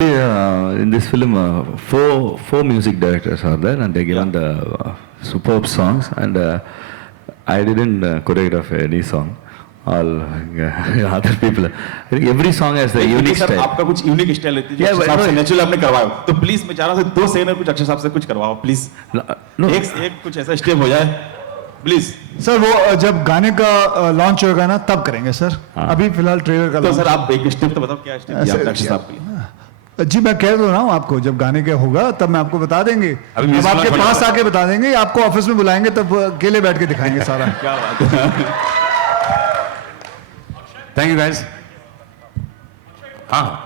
In this film, four music directors are there, and they given the superb songs. And I didn't choreograph any song. All other people. Every song has a unique sir style. आपका कुछ unique style है Yeah, Akshay साहब but- से natural आपने करवाया तो please मैं चाह रहा हूँ 2 सेकंड कुछ अक्षय साहब से कुछ करवाओ प्लीज No, एक कुछ ऐसा स्टेप हो जाए प्लीज सर वो जब गाने का लॉन्च होगा ना तब करेंगे सर। हाँ। अभी फिलहाल ट्रेलर का तो सर launch- आप एक स्टेप तो बताओ क्या स्टेप दिया आपने अक्षय साहब के लिए जी मैं कह दो रहा हूँ आपको, जब गाने का होगा तब मैं आपको बता देंगे। अभी अब music आपके launch पास होने आके बता देंगे, आपको ऑफिस में बुलाएंगे तब अकेले बैठ के दिखाएंगे सारा। क्या बात है थैंक यू गाइस। हाँ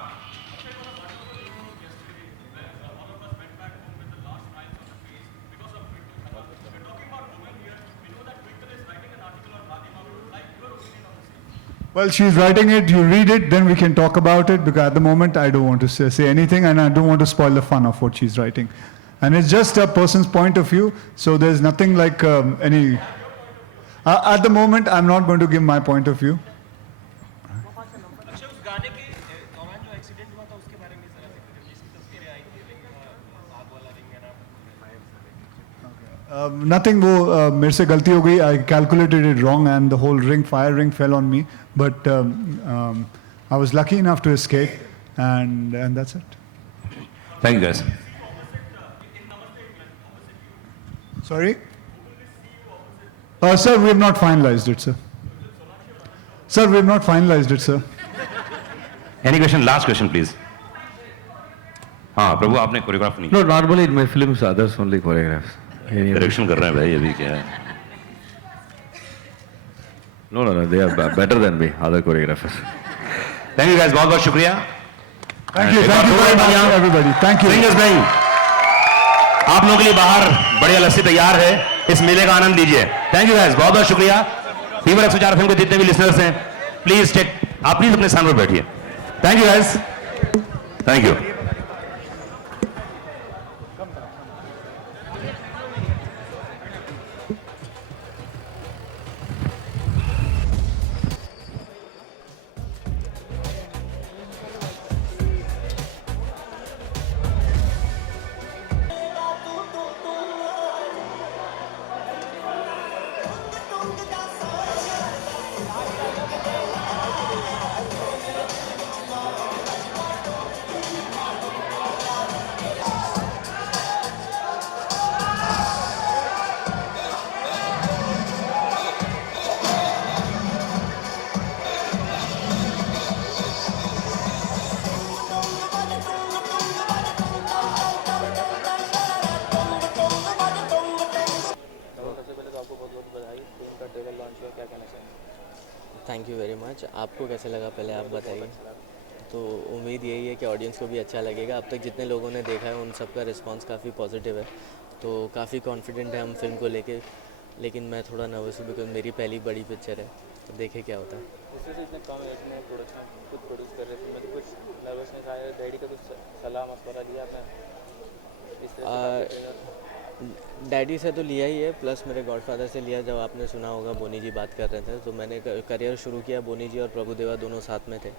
Well, she's writing it, you read it, then we can talk about it, because at the moment I don't want to say anything and I don't want to spoil the fun of what she's writing. And it's just a person's point of view, so there's nothing like any... at the moment, I'm not going to give my point of view. अच्छा उस गाने के दौरान जो accident हुआ था उसके बारे में जरा जिक्र करिए। जिसकी तस्वीरें आई थी आग वाला रिंग है ना Nothing, वो मेरे से गलती हो गई, I calculated it wrong and the whole fire ring fell on me, but I was lucky enough to escape and that's it. Thank you guys. Sorry? Sir, we have not finalized it, sir. Sir, we have not finalized it, sir. Any question, last question please. हाँ प्रभु आपने choreograph नहीं no. Normally in my films, others only choreographs. Direction कर रहे हैं भाई अभी क्या है। No, they are better than me. Other choreographers. Thank you guys, बहुत बहुत शुक्रिया। Thank you very much, everybody. Thank you. Singers नहीं, आप लोगों के लिए बाहर बढ़िया लस्सी तैयार है, इस मेले का आनंद लीजिए। थैंक यू गाइस, बहुत बहुत शुक्रिया। फीवर 104 फिल्म के जितने भी लिसनर्स हैं, प्लीज टेक, आप प्लीज अपने स्थान पर बैठिए। Thank you guys, thank you. सबसे पहले तो आपको बहुत बहुत बधाई, फिल्म का ट्रेलर लॉन्च हुआ, क्या कहना चाहेंगे? Thank you very much. आपको कैसे लगा पहले आप बताइए। तो उम्मीद यही है कि ऑडियंस को भी अच्छा लगेगा। अब तक जितने लोगों ने देखा है उन सब का रिस्पांस काफ़ी पॉजिटिव है, तो काफ़ी कॉन्फिडेंट है हम फिल्म को लेके। लेकिन मैं थोड़ा नर्वस हूँ बिकॉज मेरी पहली बड़ी पिक्चर है, तो देखें क्या होता है। इससे इतने कम एज में प्रोडक्शन खुद प्रोड्यूस कर रहे थे, मतलब कुछ नर्वसनेस आया, डैडी का कुछ सलाह मशवरा लिया आपने इस तरह से? डैडी से तो लिया ही है, प्लस मेरे गॉडफादर से लिया। जब आपने सुना होगा बोनी जी बात कर रहे थे, तो मैंने करियर शुरू किया, बोनी जी और प्रभुदेवा दोनों साथ में थे,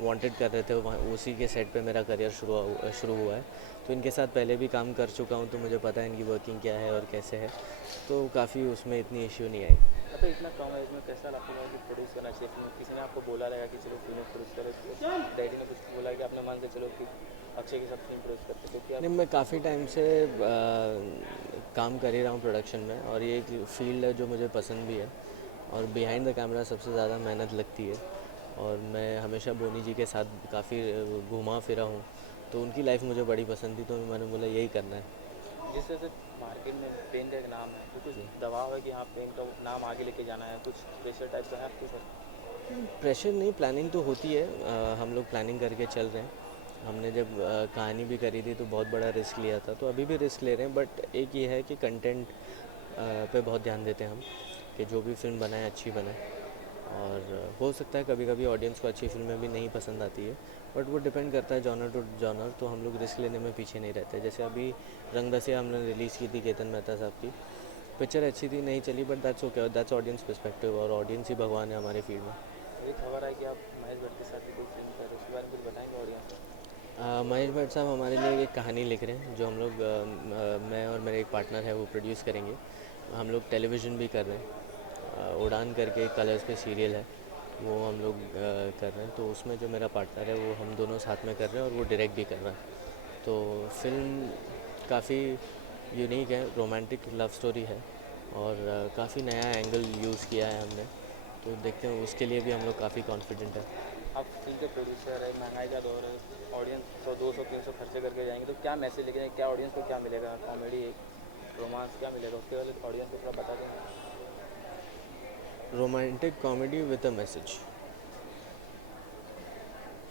वांटेड कर रहे थे, वहाँ उसी के सेट पे मेरा करियर शुरू हुआ है। तो इनके साथ पहले भी काम कर चुका हूँ, तो मुझे पता है इनकी वर्किंग क्या है और कैसे है, तो काफ़ी उसमें इतनी इश्यू नहीं आई। अच्छा, इतना कम एज में कैसा आपको लगा कि प्रोड्यूस करना चाहिए फिल्म? किसी ने आपको बोला रहेगा कि चलो फिल्म प्रोड्यूस करो, डैडी ने कुछ बोला कि आपने मान के चलो कि अक्षय के साथ फिल्म प्रोड्यूस करते, तो क्या? नहीं, मैं काफ़ी टाइम से काम कर ही रहा हूँ प्रोडक्शन में, और ये एक फील्ड है जो मुझे पसंद भी है, और बिहाइंड द कैमरा सबसे ज़्यादा मेहनत लगती है। और मैं हमेशा बोनी जी के साथ काफ़ी घूमा फिरा हूँ, तो उनकी लाइफ मुझे बड़ी पसंद थी, तो मैंने बोला यही करना है। जिस तरह से मार्केट में पेन का एक नाम है, तो कुछ दबाव है कि हाँ पेन का नाम आगे लेके जाना है, कुछ प्रेशर टाइप का है आपके ऊपर? प्रेशर नहीं, प्लानिंग तो होती है। हम लोग प्लानिंग करके चल रहे हैं। हमने जब कहानी भी करी थी तो बहुत बड़ा रिस्क लिया था, तो अभी भी रिस्क ले रहे हैं, बट एक ये है कि कंटेंट पे बहुत ध्यान देते हैं हम, कि जो भी फिल्म बनाए अच्छी बनाए। और हो सकता है कभी कभी ऑडियंस को अच्छी फिल्में भी नहीं पसंद आती है, बट वो डिपेंड करता है जॉनर टू जॉनर, तो हम लोग रिस्क लेने में पीछे नहीं रहते। जैसे अभी रंग दसिया हमने रिलीज़ की थी केतन मेहता साहब की, पिक्चर अच्छी थी, नहीं चली, but that's okay, that's audience perspective, और ऑडियंस ही भगवान है हमारी फील्ड में। एक खबर है कि आप महेश भट्ट के साथ भी कोई फिल्म कर रहे हो, उसके बारे में कुछ बताएंगे ऑडियंस को? महेश भट्ट साहब हमारे लिए एक कहानी लिख रहे हैं जो हम लोग मैं और मेरे एक पार्टनर है वो प्रोड्यूस करेंगे। हम लोग टेलीविज़न भी कर रहे हैं। उड़ान करके कलर्स पे सीरियल है वो हम लोग कर रहे हैं, तो उसमें जो मेरा पार्टनर है वो हम दोनों साथ में कर रहे हैं और वो डायरेक्ट भी कर रहा है। तो फिल्म काफ़ी यूनिक है, रोमांटिक लव स्टोरी है और काफ़ी नया एंगल यूज़ किया है हमने, तो देखते हैं उसके लिए भी हम लोग काफ़ी कॉन्फिडेंट है। आप फिल्म के प्रोड्यूसर है, महंगाई का दौर है, ऑडियंस 100-200-300 खर्चे करके जाएंगे, तो क्या मैसेज लेके जाएंगे, क्या ऑडियंस को क्या मिलेगा, कॉमेडी रोमांस क्या मिलेगा, उसके बारे में ऑडियंस को थोड़ा बता दें। Romantic comedy with a message.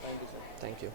Thank you sir. Thank you.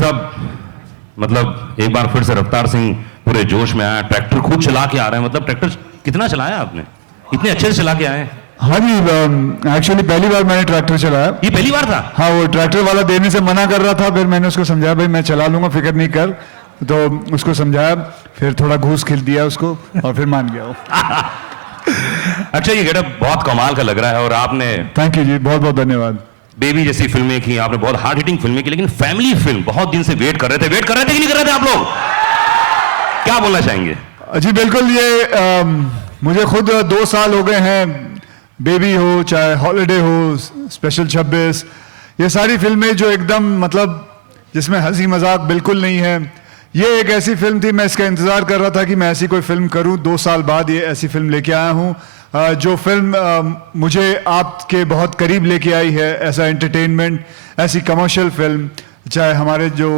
साहब, मतलब एक बार फिर से रफ्तार सिंह पूरे जोश में आया, ट्रैक्टर खुद चला के आ रहे हैं, मतलब ट्रैक्टर कितना चलाया आपने, इतने अच्छे से चला के आए? हाँ जी, एक्चुअली पहली बार मैंने ट्रैक्टर चलाया। ये पहली बार था? हाँ, वो ट्रैक्टर वाला देने से मना कर रहा था, फिर मैंने उसको समझाया भाई मैं चला लूंगा, फिक्र नहीं कर, तो उसको समझाया, फिर थोड़ा घूस खिल दिया उसको और फिर मान गया वो। अच्छा, ये गेटअप बहुत कमाल का लग रहा है और आपने थैंक यू जी, बहुत बहुत धन्यवाद। बेबी जैसी फिल्में की, आपने बहुत हार्ड हिटिंग फिल्में की, लेकिन फैमिली फिल्म बहुत दिन से वेट कर रहे थे कि नहीं कर रहे थे आप लोग? क्या बोलना चाहेंगे? जी बिल्कुल, ये मुझे खुद 2 साल हो गए हैं, बेबी हो चाहे हॉलिडे हो, स्पेशल 26, ये सारी फिल्में जो एकदम मतलब जिसमें हंसी मजाक बिल्कुल नहीं है, ये एक ऐसी फिल्म थी, मैं इसका इंतज़ार कर रहा था कि मैं ऐसी कोई फिल्म करूं। 2 साल बाद ये ऐसी फिल्म लेके आया हूं, जो फिल्म मुझे आपके बहुत करीब लेके आई है, ऐसा एंटरटेनमेंट, ऐसी कमर्शियल फिल्म, चाहे हमारे जो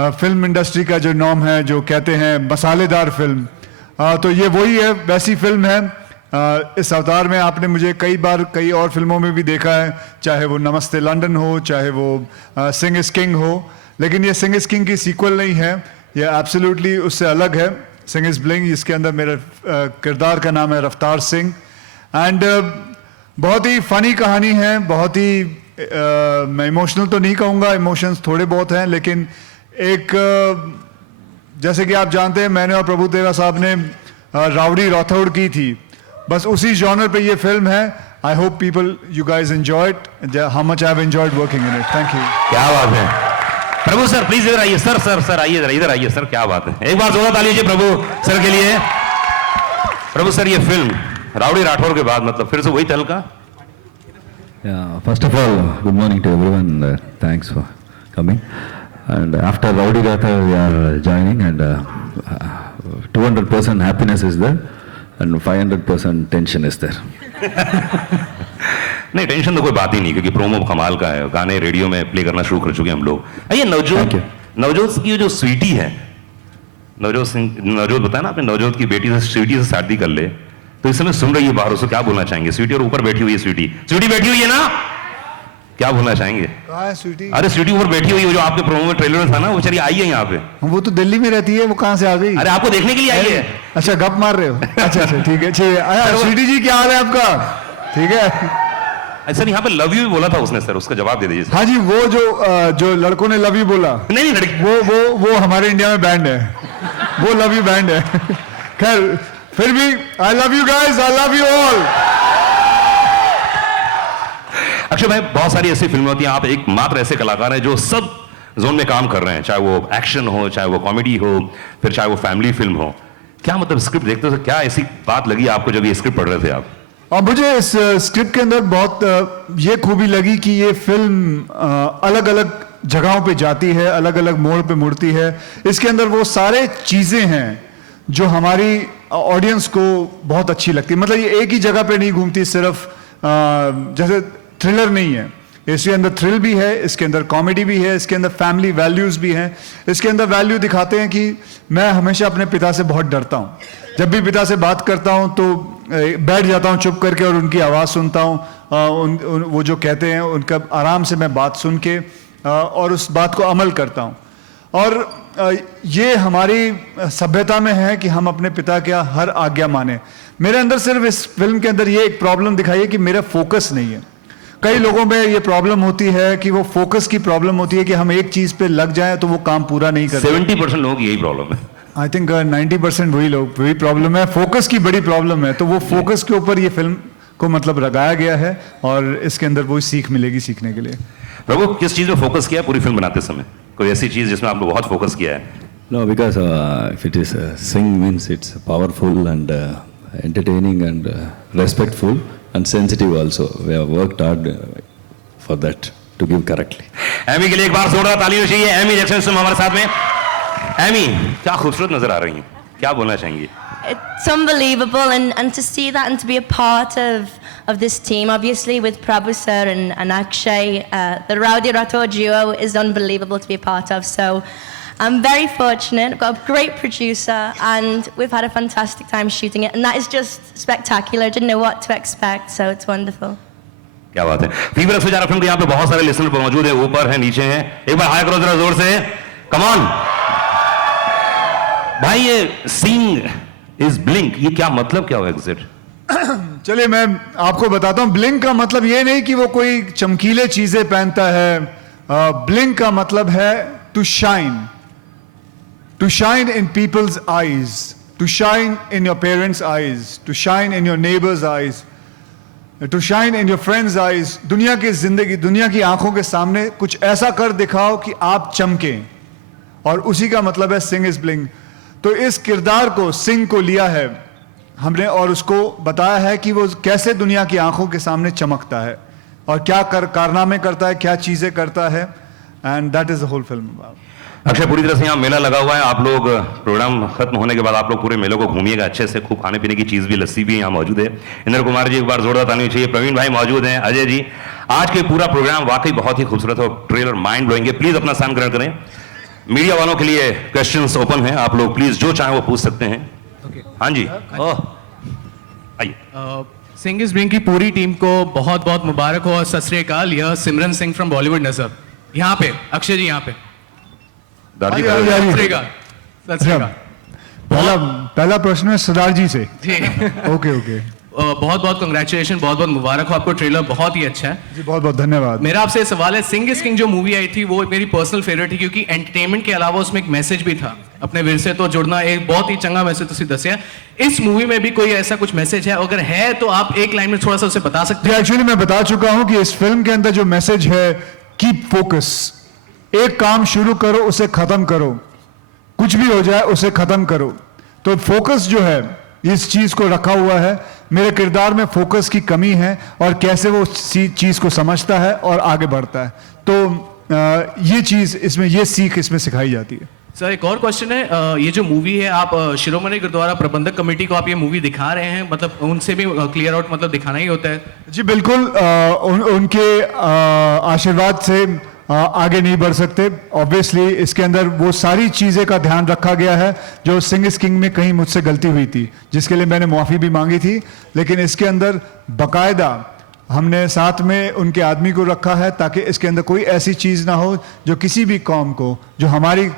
फिल्म इंडस्ट्री का जो नॉर्म है, जो कहते हैं मसालेदार फिल्म, तो ये वही है, वैसी फिल्म है। इस अवतार में आपने मुझे कई बार कई और फिल्मों में भी देखा है, चाहे वो नमस्ते लंदन हो, चाहे वो सिंग इज किंग हो, लेकिन ये सिंग इज किंग की सीक्वल नहीं है, ये एब्सोल्युटली उससे अलग है। सिंग इज ब्लिंग, इसके अंदर मेरे किरदार का नाम है रफ्तार सिंह, एंड बहुत ही फनी कहानी है, बहुत ही मैं इमोशनल तो नहीं कहूँगा, इमोशंस थोड़े बहुत हैं, लेकिन एक जैसे कि आप जानते हैं मैंने और प्रभु देवा साहब ने राउडी राठौड़ की थी, बस उसी जॉनर पे ये फिल्म है। I hope people you guys enjoy it, how much I have enjoyed working in it. Thank you. क्या बात है प्रभु सर, प्लीज इधर आइए सर, सर आइए इधर आइए सर, क्या बात है, एक बार जोरदार ताली दीजिए प्रभु सर के लिए। प्रभु सर, ये फिल्म राउडी राठौर के बाद मतलब फिर से वही तहलका? First of all, good morning to everyone. Thanks for coming. And after Rowdy Ratha, we are joining, and 200% happiness is there, and 500% tension is there. नहीं, टेंशन तो कोई बात ही नहीं, क्योंकि प्रोमो कमाल का है, गाने रेडियो में प्ले करना शुरू कर चुके हैं हम लोग। ये नवजोत की जो स्वीटी है, नवजोत बताया ना आपने, नवजोत की बेटी से स्वीटी से शादी कर ले, तो इस समय सुन रही है बाहर, उसको क्या बोलना चाहेंगे? स्वीटी और ऊपर बैठी हुई है, स्वीटी बैठी हुई है ना, क्या बोलना चाहेंगे? कहाँ है स्वीटी? अरे स्वीटी ऊपर बैठी हुई है, जो आपके प्रोमो में ट्रेलर में था ना, वो चलिए आई है यहाँ पे। वो तो दिल्ली में रहती है, वो कहाँ से आ गई? अरे आपको देखने के लिए आई है। अच्छा, गप मार रहे हो? अच्छा ठीक है, स्वीटी जी क्या हाल है आपका? ठीक है सर, यहाँ पे लव यू बोला था उसने, सर उसका जवाब दे दीजिए। हाँ जी, वो जो लड़कों ने लव यू बोला, नहीं लड़की, वो हमारे इंडिया में बैंड है, वो लव यू बैंड है। खैर, फिर भी I love you guys, I love you all. Akshay भाई, बहुत सारी ऐसी फिल्में होती हैं, आप एकमात्र ऐसे कलाकार हैं जो सब जोन में काम कर रहे हैं, चाहे वो एक्शन हो, चाहे वो कॉमेडी हो, फिर चाहे वो फैमिली फिल्म हो। क्या मतलब स्क्रिप्ट देखते हो, क्या ऐसी बात लगी आपको जब ये स्क्रिप्ट पढ़ रहे थे आप? और मुझे इस स्क्रिप्ट के अंदर बहुत ये खूबी लगी कि ये फिल्म अलग अलग जगहों पे जाती है, अलग अलग मोड़ पे मुड़ती है। इसके अंदर वो सारे चीज़ें हैं जो हमारी ऑडियंस को बहुत अच्छी लगती है। मतलब ये एक ही जगह पे नहीं घूमती, सिर्फ जैसे थ्रिलर नहीं है, इसके अंदर थ्रिल भी है, इसके अंदर कॉमेडी भी है, इसके अंदर फैमिली वैल्यूज़ भी हैं। इसके अंदर वैल्यू दिखाते हैं कि मैं हमेशा अपने पिता से बहुत डरता हूँ, जब भी पिता से बात करता हूँ तो बैठ जाता हूँ चुप करके और उनकी आवाज़ सुनता हूँ, वो जो कहते हैं उनका आराम से मैं बात सुन के और उस बात को अमल करता हूँ। और ये हमारी सभ्यता में है कि हम अपने पिता का हर आज्ञा माने। मेरे अंदर सिर्फ इस फिल्म के अंदर ये एक प्रॉब्लम दिखाई है कि मेरा फोकस नहीं है। कई लोगों में ये प्रॉब्लम होती है कि वो फोकस की प्रॉब्लम होती है कि हम एक चीज़ पे लग जाएं तो वो काम पूरा नहीं करते। 70% लोगों की यही प्रॉब्लम है। आई थिंक 90% वही प्रॉब्लम है, फोकस की बड़ी प्रॉब्लम है। तो वो फोकस के ऊपर ये फिल्म को मतलब लगाया गया है और इसके अंदर वही सीख मिलेगी सीखने के लिए। प्रभु, किस चीज़ में फोकस किया पूरी फिल्म बनाते समय? कोई ऐसी चीज़ जिसमें आपने बहुत फोकस किया है? No, because if it is sing means it's powerful and entertaining and respectful and sensitive also. We have worked hard for that to give correctly. Amy के लिए एक बार जोरदार ताली होनी चाहिए। एमी जैक्सन हमारे साथ में। एमी, क्या खूबसूरत नजर आ रही हैं, क्या बोलना चाहेंगी? It's unbelievable, and to see that and to be a part of this team, obviously with Prabhu sir and Akshay, the Rowdy Rathore duo is unbelievable to be a part of. So I'm very fortunate. I've got a great producer, and we've had a fantastic time shooting it, and that is just spectacular. I didn't know what to expect, so it's wonderful. क्या बात है। Fever 111 film के यहाँ पे बहुत सारे listener मौजूद हैं, ऊपर हैं, नीचे हैं। एक बार हाई करो जरा जोर से। कम ऑन भाई, ये सिंग इज ब्लिंक, ये क्या मतलब क्या हुआ एग्जिट? चलिए मैं आपको बताता हूं, ब्लिंक का मतलब ये नहीं कि वो कोई चमकीले चीजें पहनता है। ब्लिंक का मतलब है to shine in people's eyes, to shine in your parents' eyes, to shine in your neighbours' eyes, to shine in your friends' eyes. दुनिया की जिंदगी, दुनिया की आंखों के सामने कुछ ऐसा कर दिखाओ कि आप चमकें, और उसी का मतलब है सिंग इज ब्लिंक। तो इस किरदार को, सिंग को लिया है हमने और उसको बताया है कि वो कैसे दुनिया की आंखों के सामने चमकता है और क्या कारनामे करता है, क्या चीजें करता है, and that is the whole film. Akshay, पूरी तरह से यहाँ मेला लगा हुआ है। आप लोग प्रोग्राम खत्म होने के बाद आप लोग पूरे मेले को घूमिएगा अच्छे से, खूब खाने पीने की चीज भी, लस्सी भी यहाँ मौजूद है। इंद्र कुमार जी एक बार जोरदार ताली चाहिए। प्रवीण भाई मौजूद हैं, अजय जी। आज के पूरा प्रोग्राम वाकई बहुत ही खूबसूरत और ट्रेलर माइंड ब्लोइंग है। प्लीज अपना स्थान ग्रहण करें। मीडिया वालों के लिए क्वेश्चंस ओपन हैं, आप लोग प्लीज जो चाहें वो पूछ सकते हैं। हाँ जी, आइए। सिंग इज ब्लिंक की पूरी टीम को बहुत बहुत मुबारक हो और सत श्री अकाल। यह सिमरन सिंह फ्रॉम बॉलीवुड नजर यहाँ पे, अक्षय जी यहाँ पे। दादी सत श्री अकाल, सत श्री अकाल। पहला प्रश्न है सरदार जी से। जी ओके बहुत बहुत कंग्रेचुलेशन, बहुत बहुत मुबारक हो आपको। ट्रेलर बहुत ही अच्छा है जी, बहुत बहुत धन्यवाद। मेरा आपसे सवाल है, सिंग इज किंग जो मूवी आई थी वो मेरी पर्सनल फेवरेट थी, क्योंकि एंटरटेनमेंट के अलावा उसमें एक मैसेज भी था, अपने विरसे तो जुड़ना। एक बहुत ही चंगा मैसेज तुसी दसिया। इस मूवी में भी कोई ऐसा कुछ मैसेज है? अगर है तो आप एक लाइन में थोड़ा सा उसे बता सकते हैं? एक्चुअली मैं बता चुका हूं कि इस फिल्म के अंदर जो मैसेज है, कीप फोकस। एक काम शुरू करो, उसे खत्म करो, कुछ भी हो जाए उसे खत्म करो। तो फोकस जो है, इस चीज को रखा हुआ है। मेरे किरदार में फोकस की कमी है और कैसे वो चीज को समझता है और आगे बढ़ता है। तो ये चीज इसमें, ये सीख इसमें सिखाई जाती है। सर एक और क्वेश्चन है, ये जो मूवी है, आप शिरोमणि गुरुद्वारा प्रबंधक कमेटी को आप ये मूवी दिखा रहे हैं, मतलब उनसे भी क्लियर आउट मतलब दिखाना ही होता है? जी बिल्कुल, उनके आशीर्वाद से आगे नहीं बढ़ सकते। ऑब्वियसली इसके अंदर वो सारी चीजें का ध्यान रखा गया है जो सिंग इज किंग में कहीं मुझसे गलती हुई थी, जिसके लिए मैंने माफी भी मांगी थी। लेकिन इसके अंदर बकायदा हमने साथ में उनके आदमी को रखा है ताकि इसके अंदर कोई ऐसी चीज ना हो जो किसी भी कौम को, जो हमारी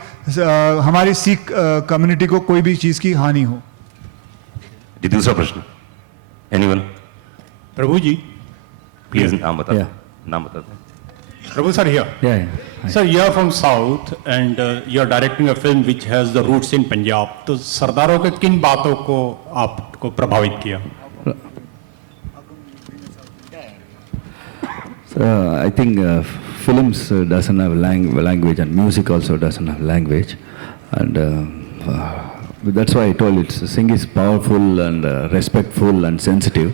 सिख कम्युनिटी को कोई भी चीज की हानि हो। जी दूसरा प्रश्न, एनीवन? प्रभु जी प्लीज नाम बता। Yeah. नाम बता दें। Prabhu sir here. Yeah. Sir, you are from South and you are directing a film which has the roots in Punjab. तो सरदारों के किन बातों को आपको प्रभावित किया? I think films doesn't have language, and music also doesn't have language, and that's why I told it. Sing is powerful and respectful and sensitive.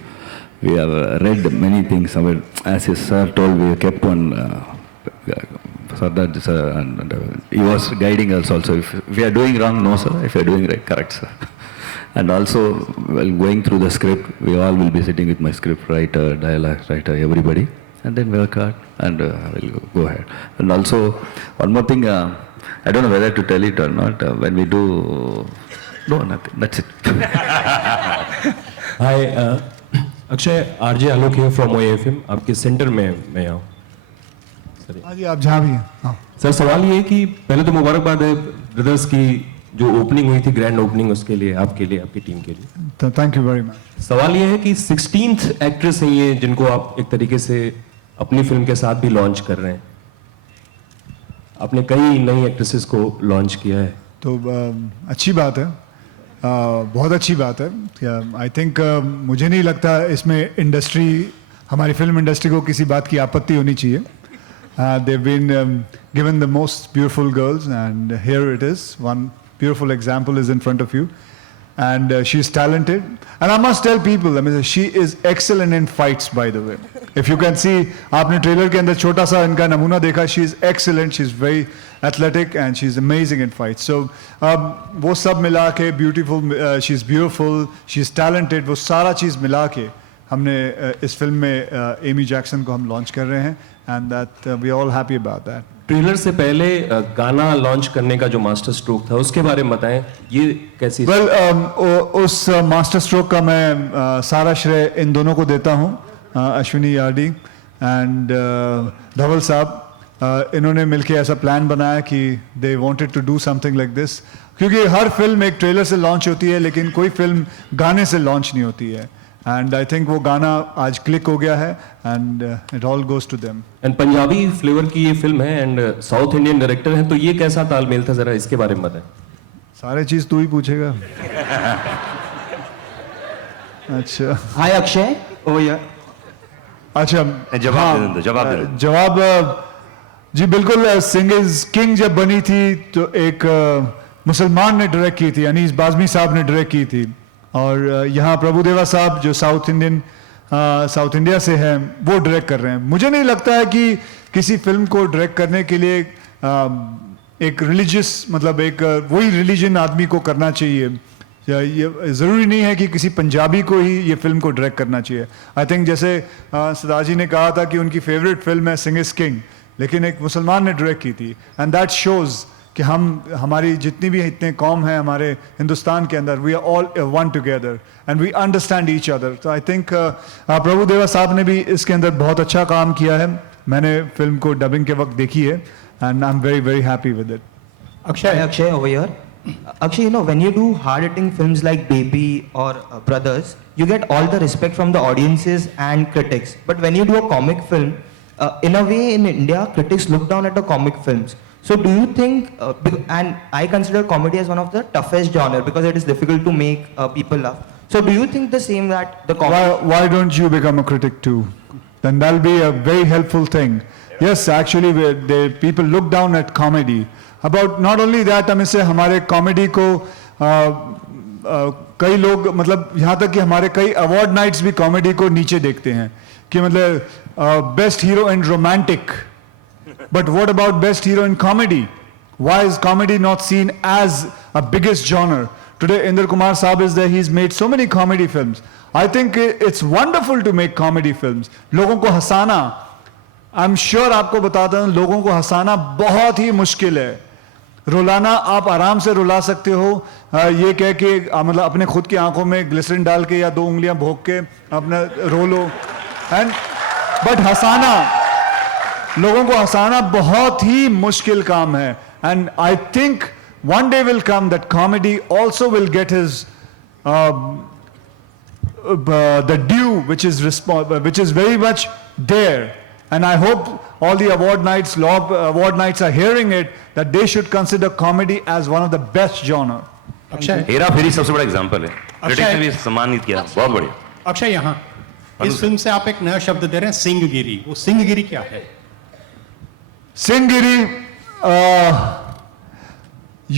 We have read many things. As his sir told, we kept one. Sardar sir, and he was guiding us also. If we are doing wrong, no sir. If we are doing right, correct sir. And also, while going through the script, we all will be sitting with my script writer, dialogue writer, everybody, and then work hard and we'll go ahead. And also, one more thing, I don't know whether to tell it or not. When we do, no, nothing. That's it. Hi, Akshay, RJ Alok here from OAFM। आपके centre में मैं आऊँ। हाँ जी, आप जहाँ भी हैं। हाँ सर, सवाल ये है कि पहले तो मुबारकबाद है ब्रदर्स की जो ओपनिंग हुई थी, ग्रैंड ओपनिंग, उसके लिए, आपके लिए, आपकी टीम के लिए। तो थैंक यू वेरी मच। सवाल ये है कि 16th एक्ट्रेस हैं ये, जिनको आप एक तरीके से अपनी फिल्म के साथ भी लॉन्च कर रहे हैं। आपने कई नई एक्ट्रेसेस को लॉन्च किया है, तो अच्छी बात है, बहुत अच्छी बात है। आई थिंक मुझे नहीं लगता इसमें इंडस्ट्री, हमारी फिल्म इंडस्ट्री को किसी बात की आपत्ति होनी चाहिए। They've been given the most beautiful girls, and here it is. One beautiful example is in front of you, and she's talented. And I must tell people, I mean, she is excellent in fights, by the way. If you can see, आपने trailer के अंदर छोटा सा इनका नमूना देखा, she is excellent, she's very athletic, and she's amazing in fights. So वो सब मिला के beautiful, she's beautiful, she's talented, वो सारा चीज़ मिला के हमने इस फिल्म में एमी जैक्सन को हम लॉन्च कर रहे हैं, and that we are all happy about that. Trailer से पहले गाना लॉन्च करने का जो मास्टर स्ट्रोक था, उसके बारे में बताएं, ये कैसी? Well, उस मास्टर स्ट्रोक का मैं सारा श्रेय इन दोनों को देता हूँ, अश्विनी यार्डी एंड धवल साहब, इन्होंने मिलके ऐसा प्लान बनाया कि they wanted to do something like this, क्योंकि हर फिल्म एक ट्रेलर से लॉन्च होती है लेकिन कोई फिल्म गाने से लॉन्च नहीं होती है. एंड आई थिंक वो गाना आज क्लिक हो गया है and it all goes to them. And Punjabi flavour की ये फिल्म है एंड साउथ इंडियन डायरेक्टर हैं, तो ये कैसा तालमेल था, जरा इसके बारे में बताएं. सारे चीज तू ही पूछेगा. अच्छा हाय अक्षय, ओवर हियर. अच्छा जवाब दे दो, जवाब दे दो. जवाब जी बिल्कुल. सिंग इज किंग जब बनी थी तो एक मुसलमान ने डायरेक्ट की थी, अनीस बाज़मी साहब ने डायरेक्ट की थी, और यहाँ प्रभुदेवा साहब जो साउथ इंडिया से हैं वो डायरेक्ट कर रहे हैं. मुझे नहीं लगता है कि किसी फिल्म को डायरेक्ट करने के लिए एक रिलीजियस मतलब एक वही रिलीजन आदमी को करना चाहिए. ये ज़रूरी नहीं है कि किसी पंजाबी को ही ये फिल्म को डायरेक्ट करना चाहिए. आई थिंक जैसे सरदार जी ने कहा था कि उनकी फेवरेट फिल्म है सिंग इज किंग, लेकिन एक मुसलमान ने डायरेक्ट की थी, एंड दैट शोज़ कि हमारी जितनी भी इतने कौम हैं हमारे हिंदुस्तान के अंदर, we are all one together and we understand each other. तो आई थिंक प्रभुदेवा साहब ने भी इसके अंदर बहुत अच्छा काम किया है. मैंने फिल्म को डबिंग के वक्त देखी है and I am very very happy with it. Akshay, over here. Akshay, you know, when you do hard-hitting films like Baby or Brothers, you get all the respect from the audiences and critics. But when you do a comic film, in a way, in India, critics look down at the comic films. So do you think, and I consider comedy as one of the toughest genre because it is difficult to make people laugh. So do you think the same that the comedy... Why don't you become a critic too? Then that'll be a very helpful thing. Yes, actually, people look down at comedy. About not only that, हमें से हमारे comedy को कई लोग मतलब यहाँ तक कि हमारे कई अवार्ड नाइट्स भी कॉमेडी को नीचे देखते हैं कि मतलब best hero in romantic, but what about best hero in comedy? Why is comedy not seen as a biggest genre? Today Indra Kumar sahab is there, he is made so many comedy films. I think it's wonderful to make comedy films. लोगों को हंसाना, I am sure आपको बताता हूं, लोगों को हंसाना बहुत ही मुश्किल है. रुलाना आप आराम से रुला सकते हो, ये कह के मतलब अपने खुद की आंखों में ग्लिसरीन डाल के या 2 उंगलियां भोग के अपना रो लो, एंड बट हंसाना, लोगों को हंसाना बहुत ही मुश्किल काम है. And I think one day will come that comedy also will get his the due which is very much there. And I hope all the award nights are hearing it, that they should consider comedy as one of the best genre. Akshay, Hera Pheri सबसे बड़ा example है. Critics ने भी सम्मानित किया, बहुत बढ़िया. अक्षय यहाँ इस फिल्म से आप एक नया शब्द दे रहे हैं, सिंहगिरी. वो सिंहगिरी क्या है? सिंहगिरी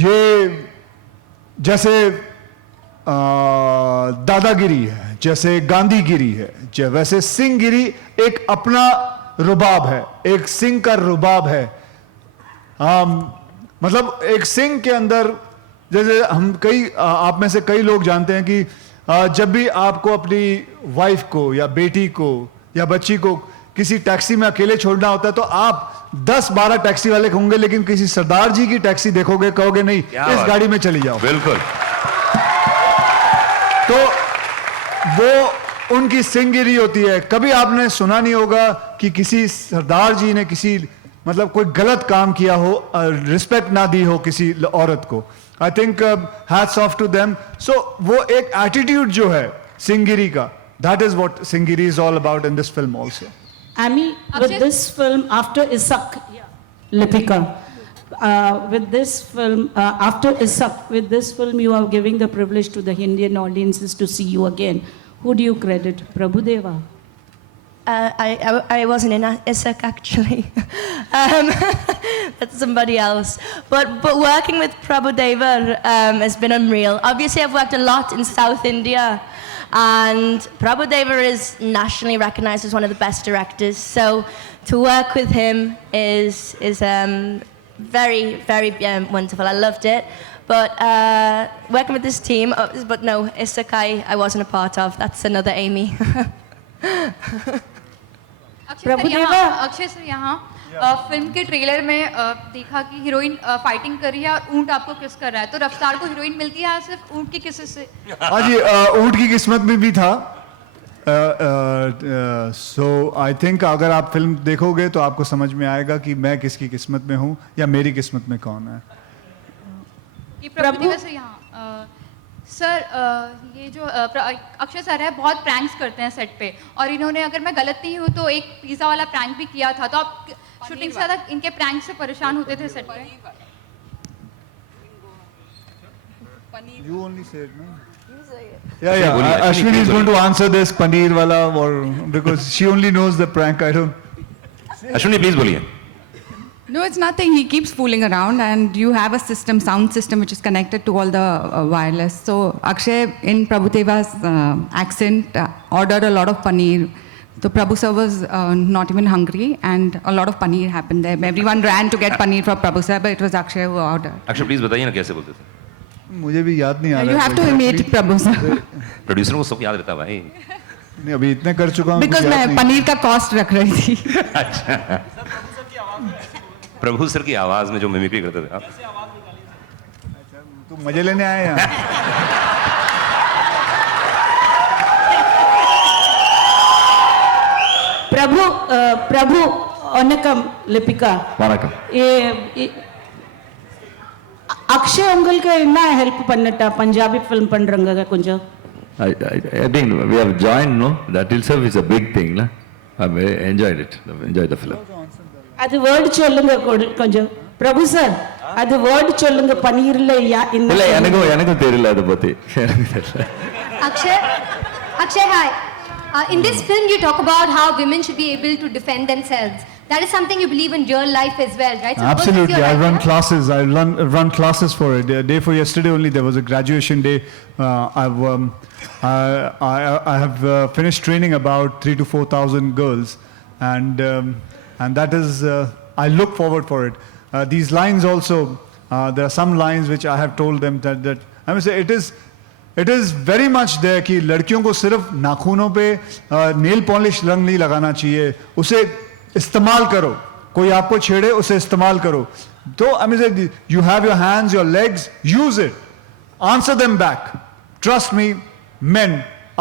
ये जैसे दादागिरी है, जैसे गांधीगिरी है, वैसे सिंहगिरी एक अपना रुबाब है, एक सिंह का रुबाब है. मतलब एक सिंह के अंदर, जैसे हम आप में से कई लोग जानते हैं कि जब भी आपको अपनी वाइफ को या बेटी को या बच्ची को किसी टैक्सी में अकेले छोड़ना होता है तो आप 10-12 टैक्सी वाले होंगे, लेकिन किसी सरदार जी की टैक्सी देखोगे, कहोगे नहीं इस गाड़ी में चली जाओ. बिल्कुल. तो वो उनकी सिंहगिरी होती है. कभी आपने सुना नहीं होगा कि किसी सरदार जी ने किसी मतलब कोई गलत काम किया हो, रिस्पेक्ट ना दी हो किसी औरत को. I think hats off to them. So वो एक एटीट्यूड जो है सिंहगिरी का, दैट इज व्हाट सिंहगिरी is all about in this film also. Amy, with this film, after Isak, Lipika, with this film, after Isak, with this film, you are giving the privilege to the Indian audiences to see you again. Who do you credit? Prabhudeva? I wasn't in Isak actually. That's somebody else. But working with Prabhudeva has been unreal. Obviously, I've worked a lot in South India. And Prabhudeva is nationally recognized as one of the best directors. So to work with him is very, very wonderful. I loved it. But working with this team, but no, Isak I wasn't a part of. That's another Amy. Prabhudeva? Akshay sir यहाँ film के trailer में देखा कि heroine fighting कर रही है और ऊंट आपको किस कर रहा है, तो रफ्तार को हीरोइन मिलती है या सिर्फ ऊंट की किसी से? हाँ जी, ऊंट की किस्मत में भी था. सो आई थिंक अगर आप फिल्म देखोगे तो आपको समझ में आएगा कि मैं किसकी किस्मत में हूँ या मेरी किस्मत में कौन है. ये प्रभु से यहाँ सर ये जो अक्षय सर है बहुत प्रैंक्स करते हैं सेट पे, और इन्होंने अगर मैं गलत नहीं हूँ तो एक पिज़्ज़ा वाला प्रैंक भी किया था, तो आप शूटिंग से ज़्यादा इनके प्रैंक से परेशान होते थे सेट पे? You only said no. Yeah. Ashwini is going to answer this paneer wala, or because she only knows the prank. I don't. Ashwini please बोलिए. No, it's nothing. He keeps fooling around, and you have a system, sound system, which is connected to all the wireless. So Akshay, in Prabhudeva's accent, ordered a lot of paneer. So Prabhu sir was not even hungry, and a lot of paneer happened there. Everyone ran to get paneer for Prabhu sir, but it was Akshay who ordered. Akshay please बताइए ना कैसे बोलते थे. मुझे भी याद नहीं आ रहा. You have to imitate Prabhu sir. Producer को सब याद रहता है भाई. नहीं, अभी इतने कर चुका हूँ. Because मैं पनीर का कॉस्ट रख रही थी. अच्छा. प्रभु सर की आवाज में जो मिमिक्री करते थे आप. तुम मजे लेने आए यहाँ. प्रभु वनकम लिपिका. வணக்கம். அக்ஷய் உங்களுக்கு என்ன ஹெல்ப் பண்ணட்டா பஞ்சாபி ஃபிலிம் பண்றங்க கொஞ்சம்? I think we have joined, no? That itself is a big thing, la. I enjoyed it. Enjoyed the film. அது வேர்ட் சொல்லுங்க கொஞ்சம். பிரபு சார் அது வேர்ட் சொல்லுங்க பன்னீர்ல இல்ல எனக்கும் தெரியல அத பத்தி. Akshay, hi. In this film you talk about how women should be able to defend themselves. That is something you believe in real life as well, right? So absolutely. I run classes. I run classes for it. The day for yesterday only there was a graduation day. I have finished training about 3,000 to 4,000 girls, and that is I look forward for it. These lines also, there are some lines which I have told them that I must say it is very much there कि लड़कियों को सिर्फ नाखूनों पे nail polish रंग नहीं लगाना चाहिए, उसे इस्तेमाल करो. कोई आपको छेड़े उसे इस्तेमाल करो. तो I mean say you have your hands, your legs, use it. Answer them back. Trust me, men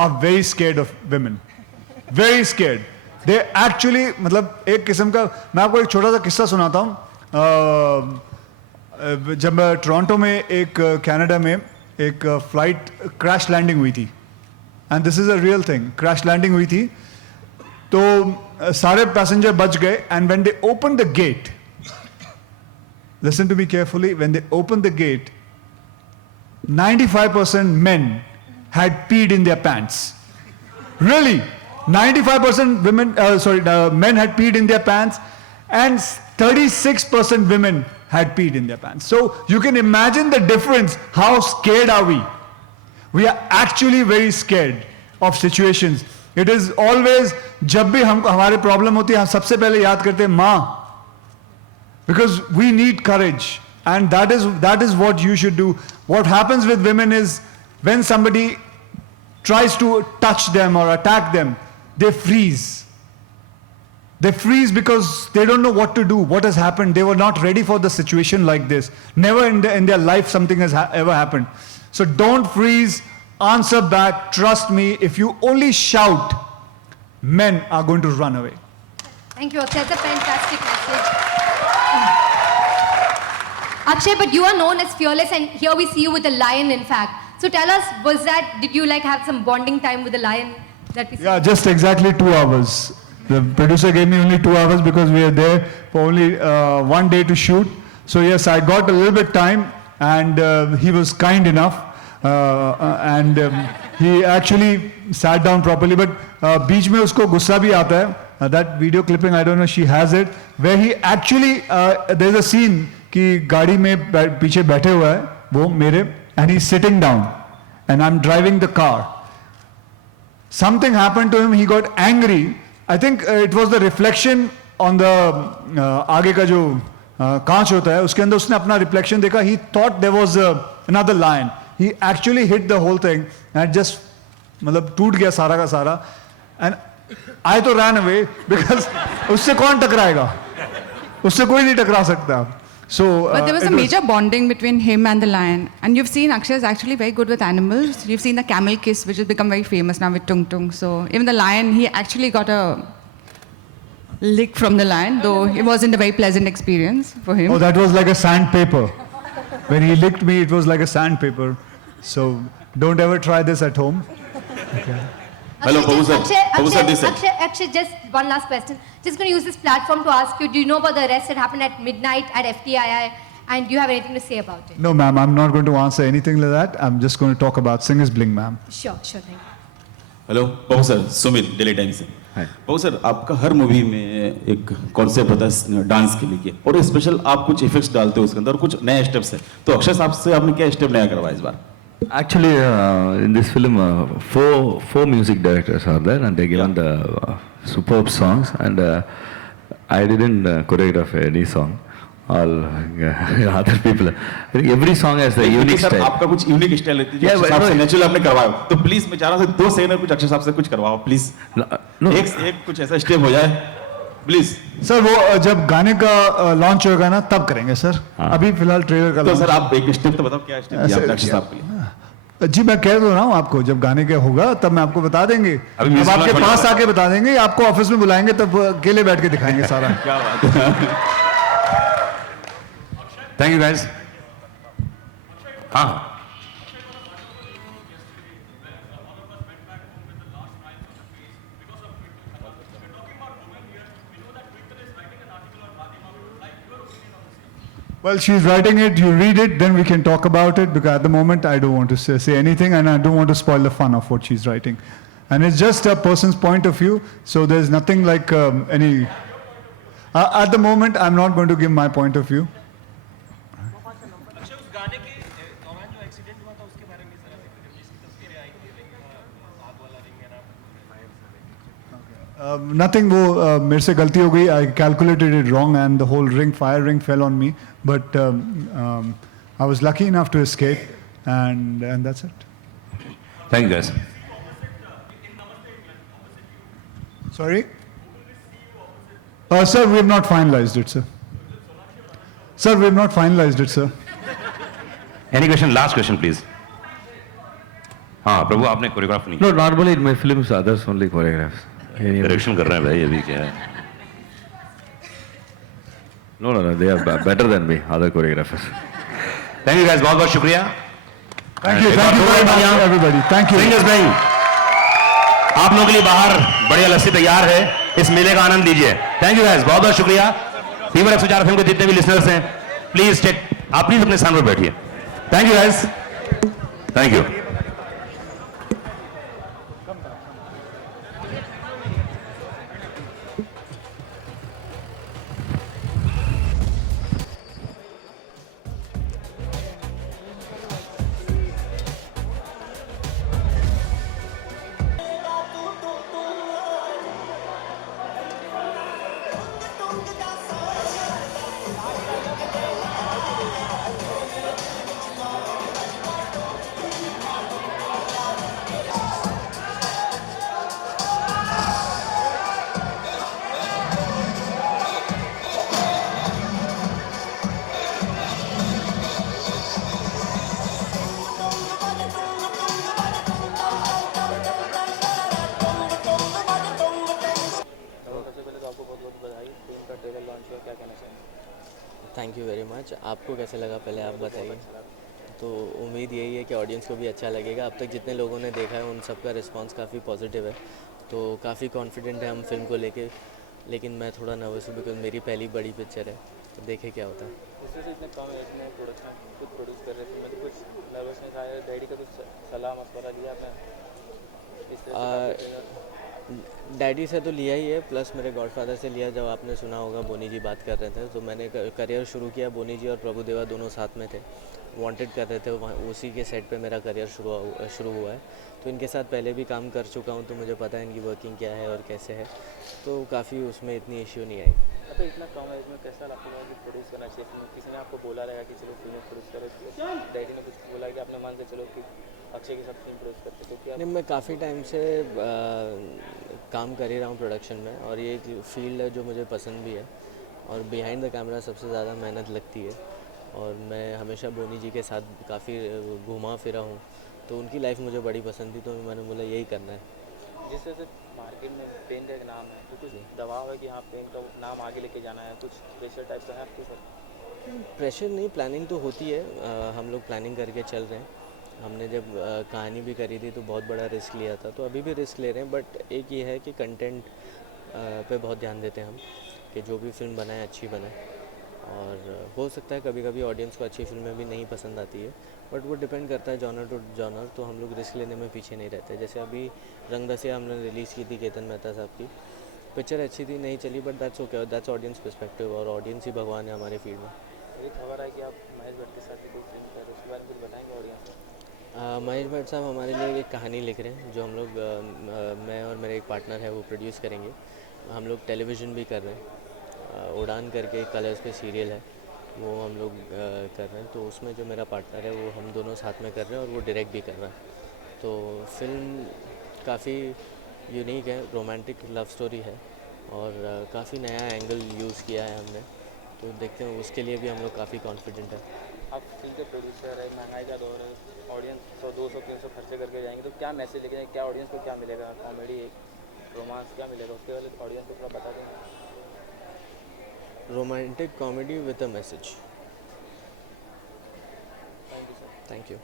are very scared of women. Very scared. They actually मतलब एक किस्म का मैं आपको एक छोटा सा किस्सा सुनाता हूँ. जब मैं टोरंटो में एक कनाडा में एक फ्लाइट क्रैश लैंडिंग हुई थी, and this is a real thing. Crash landing हुई थी तो सारे पैसेंजर बच गए, and when they open the gate, listen to me carefully, when they open the gate 95% men had peed in their pants. Really, 95% men had peed in their pants, and 36% women had peed in their pants. So you can imagine the difference. How scared are we? We are actually very scared of situations. It is always, जब भी हमको हमारे problem होती है हम सबसे पहले याद करते हैं माँ, because we need courage, and that is what you should do. What happens with women is when somebody tries to touch them or attack them, they freeze. They freeze because they don't know what to do, what has happened. They were not ready for the situation like this. Never in their life something has ever happened. So don't freeze, answer back. Trust me, if you only shout, men are going to run away. Thank you, Akshay. That's a fantastic message. Akshay, but you are known as fearless, and here we see you with a lion, in fact. So tell us, did you like have some bonding time with the lion that we see? Yeah, just exactly 2 hours. The producer gave me only 2 hours because we were there for only 1 day to shoot. So yes, I got a little bit time, and he was kind enough, and he actually sat down properly. But बीच में उसको गुस्सा भी आता है. That video clipping, I don't know, she has it, where he actually there's a scene कि गाड़ी में पीछे बैठे हुआ है वो मेरे, and he's sitting down, and I'm driving the car. Something happened to him. He got angry. I think it was the reflection on the आगे का जो कांच होता है उसके अंदर उसने अपना रिफ्लेक्शन देखा. He thought there was another lion. He actually hit the whole thing, and just मतलब टूट गया सारा का सारा. And I तो ran away because उससे कौन टकराएगा, उससे कोई नहीं टकरा सकता. So, But there was a it major bonding between him and the lion. And you've seen Akshay is actually very good with animals. You've seen the camel kiss, which has become very famous now with Tung Tung. So even the lion, he actually got a lick from the lion, though it wasn't a very pleasant experience for him. Oh, that was like a sandpaper. When he licked me, it was like a sandpaper. So don't ever try this at home. Okay. Hello, Babu sir. Babu sir, this side. Akshay, just one last question. Just going to use this platform to ask you, do you know about the arrest that happened at midnight at FTII? And do you have anything to say about it? No, ma'am, I'm not going to answer anything like that. I'm just going to talk about Singers Bling, ma'am. Sure, thank you. Hello Babu sir, Sumit daily time से। बाबू sir, आपका हर movie में एक concept होता है dance के लिए, और special आप कुछ इफेक्ट्स डालते हो उसके अंदर, और कुछ नए स्टेप्स है। तो अक्षय साहब से आपने क्या स्टेप नया करवाया इस बार? Actually, in this film, four music directors are there, and they given the superb songs, and I didn't choreograph any song. All other people. Every song has a unique sir, style. आपका कुछ unique style रहती है जो अक्षय साहब से natural आपने करवाया। तो प्लीज मैं चाह रहा था 2 सेकंड में कुछ अक्षय साहब से कुछ करवाओ प्लीज। एक कुछ ऐसा स्टेप हो जाए प्लीज। सर वो जब गाने का लॉन्च होगा ना तब करेंगे सर। अभी फिलहाल ट्रेलर का तो launch- सर आप एक स्टेप तो बताओ, क्या स्टेप दिया आपने अक्षय साहब के लिए? जी मैं कह रहा हूँ आपको, जब गाने का होगा तब मैं आपको बता देंगे। अभी अब music आपके launch पास होने आके बता देंगे, आपको ऑफिस में बुलाएंगे तब अकेले बैठ के दिखाएंगे सारा। क्या बात है। Thank you guys. हाँ Well, she's writing it, you read it, then we can talk about it, because at the moment I don't want to say anything, and I don't want to spoil the fun of what she's writing. And it's just a person's point of view, so there's nothing like any... at the moment, I'm not going to give my point of view. Nothing, वो मेरे से गलती हो गई. I calculated it wrong and the whole fire ring fell on me. But I was lucky enough to escape, and that's it. Thank you guys. Sorry? Sir, we have not finalized it, sir. Sir, we have not finalized it, sir. Any question? Last question please. हाँ प्रभु, आपने choreograph नहीं No, normally in my films, others only choreographs. Direction कर रहे हैं भाई, अभी क्या है? No, they are better than me, other choreographers. Thank you guys, बहुत बहुत शुक्रिया। Thank you very much, everybody. Thank you. Singers bank, आप लोगों के लिए बाहर बढ़िया लस्सी तैयार है, इस मेले का आनंद लीजिए। थैंक यू गाइस, बहुत बहुत शुक्रिया। फीवर 104 फिल्म के जितने भी लिसनर्स हैं, प्लीज टेक, आप प्लीज अपने स्थान पर बैठिए। Thank you guys, thank you. Thank you very much. आपको कैसे लगा पहले आप बताइए। तो उम्मीद यही है कि ऑडियंस को भी अच्छा लगेगा। अब तक जितने लोगों ने देखा है उन सब का रिस्पांस काफ़ी पॉजिटिव है, तो काफ़ी कॉन्फिडेंट है हम फिल्म को लेके। लेकिन मैं थोड़ा नर्वस हूँ बिकॉज मेरी पहली बड़ी पिक्चर है, तो देखें क्या होता है। इतने कम एज में प्रोडक्शन खुद प्रोड्यूस कर रहे थे, मतलब कुछ नर्वसनेस आया? डैडी का कुछ सलाह मशवरा लिया आपने? डैडी से तो लिया ही है, प्लस मेरे गॉडफादर से लिया। जब आपने सुना होगा बोनी जी बात कर रहे थे, तो मैंने करियर शुरू किया, बोनी जी और प्रभुदेवा दोनों साथ में थे, वांटेड कर रहे थे, वहाँ उसी के सेट पे मेरा करियर शुरू हुआ है। तो इनके साथ पहले भी काम कर चुका हूँ, तो मुझे पता है इनकी वर्किंग क्या है और कैसे है, तो काफ़ी उसमें इतनी इश्यू नहीं आई। तो इतना कम एज में कैसा आपको लगा कि प्रोड्यूस करना चाहिए फिल्म? किसी ने आपको बोला रहेगा कि चलो फिल्म प्रोड्यूस करो? डैडी ने कुछ बोला कि आपने मान के चलो कि अक्षय के साथ फिल्म प्रोड्यूस करते? तो क्या नहीं, मैं काफ़ी टाइम से काम कर ही रहा हूँ प्रोडक्शन में, और ये एक फील्ड है जो मुझे पसंद भी है। और बिहाइंड द कैमरा सबसे ज़्यादा मेहनत लगती है। और मैं हमेशा बोनी जी के साथ काफ़ी घूमा फिरा हूँ, तो उनकी लाइफ मुझे बड़ी पसंद थी, तो मैंने बोला यही करना है। जिस तरह से मार्केट में पेन का एक नाम है, तो कुछ दबाव है कि हाँ पेन का नाम आगे लेके जाना है, कुछ प्रेशर टाइप का है आपके ऊपर? प्रेशर नहीं, प्लानिंग तो होती है। हम लोग प्लानिंग करके चल रहे हैं। हमने जब कहानी भी करी थी तो बहुत बड़ा रिस्क लिया था, तो अभी भी रिस्क ले रहे हैं। बट एक ये है कि कंटेंट पे बहुत ध्यान देते हैं हम, कि जो भी फिल्म बनाए अच्छी बनाए। और हो सकता है कभी कभी ऑडियंस को अच्छी फिल्में भी नहीं पसंद आती है, बट वो डिपेंड करता है जॉनर टू जॉनर। तो हम लोग रिस्क लेने में पीछे नहीं रहते। जैसे अभी रंग दसिया हमने रिलीज़ की थी केतन मेहता साहब की, पिक्चर अच्छी थी, नहीं चली, but that's okay, that's audience perspective, और ऑडियंस ही भगवान है हमारी फील्ड में। एक खबर है कि आप महेश भट्ट के साथ कोई फिल्म कर रहे हैं, उसके बारे में कुछ बताएंगे ऑडियंस को? महेश भट्ट साहब हमारे लिए एक कहानी लिख रहे हैं, जो हम लोग मैं और मेरे एक पार्टनर है वो प्रोड्यूस करेंगे। हम लोग टेलीविज़न भी कर रहे हैं, उड़ान करके कलर्स पे सीरियल है, वो हम लोग कर रहे हैं। तो उसमें जो मेरा पार्टनर है वो हम दोनों साथ में कर रहे हैं, और वो डायरेक्ट भी कर रहा है। तो फिल्म काफ़ी यूनिक है, रोमांटिक लव स्टोरी है, और काफ़ी नया एंगल यूज़ किया है हमने। तो देखते हैं, उसके लिए भी हम लोग काफ़ी कॉन्फिडेंट है। आप फिल्म के प्रोड्यूसर है, महंगाई का दौर है, ऑडियंस 100, 200, 300 खर्चे करके जाएंगे, तो क्या मैसेज लेके जाएंगे, क्या ऑडियंस को क्या मिलेगा? कॉमेडी, रोमांस क्या मिलेगा उसके वाले ऑडियंस को थोड़ा बता दें। Romantic comedy with a message. Thank you sir. Thank you.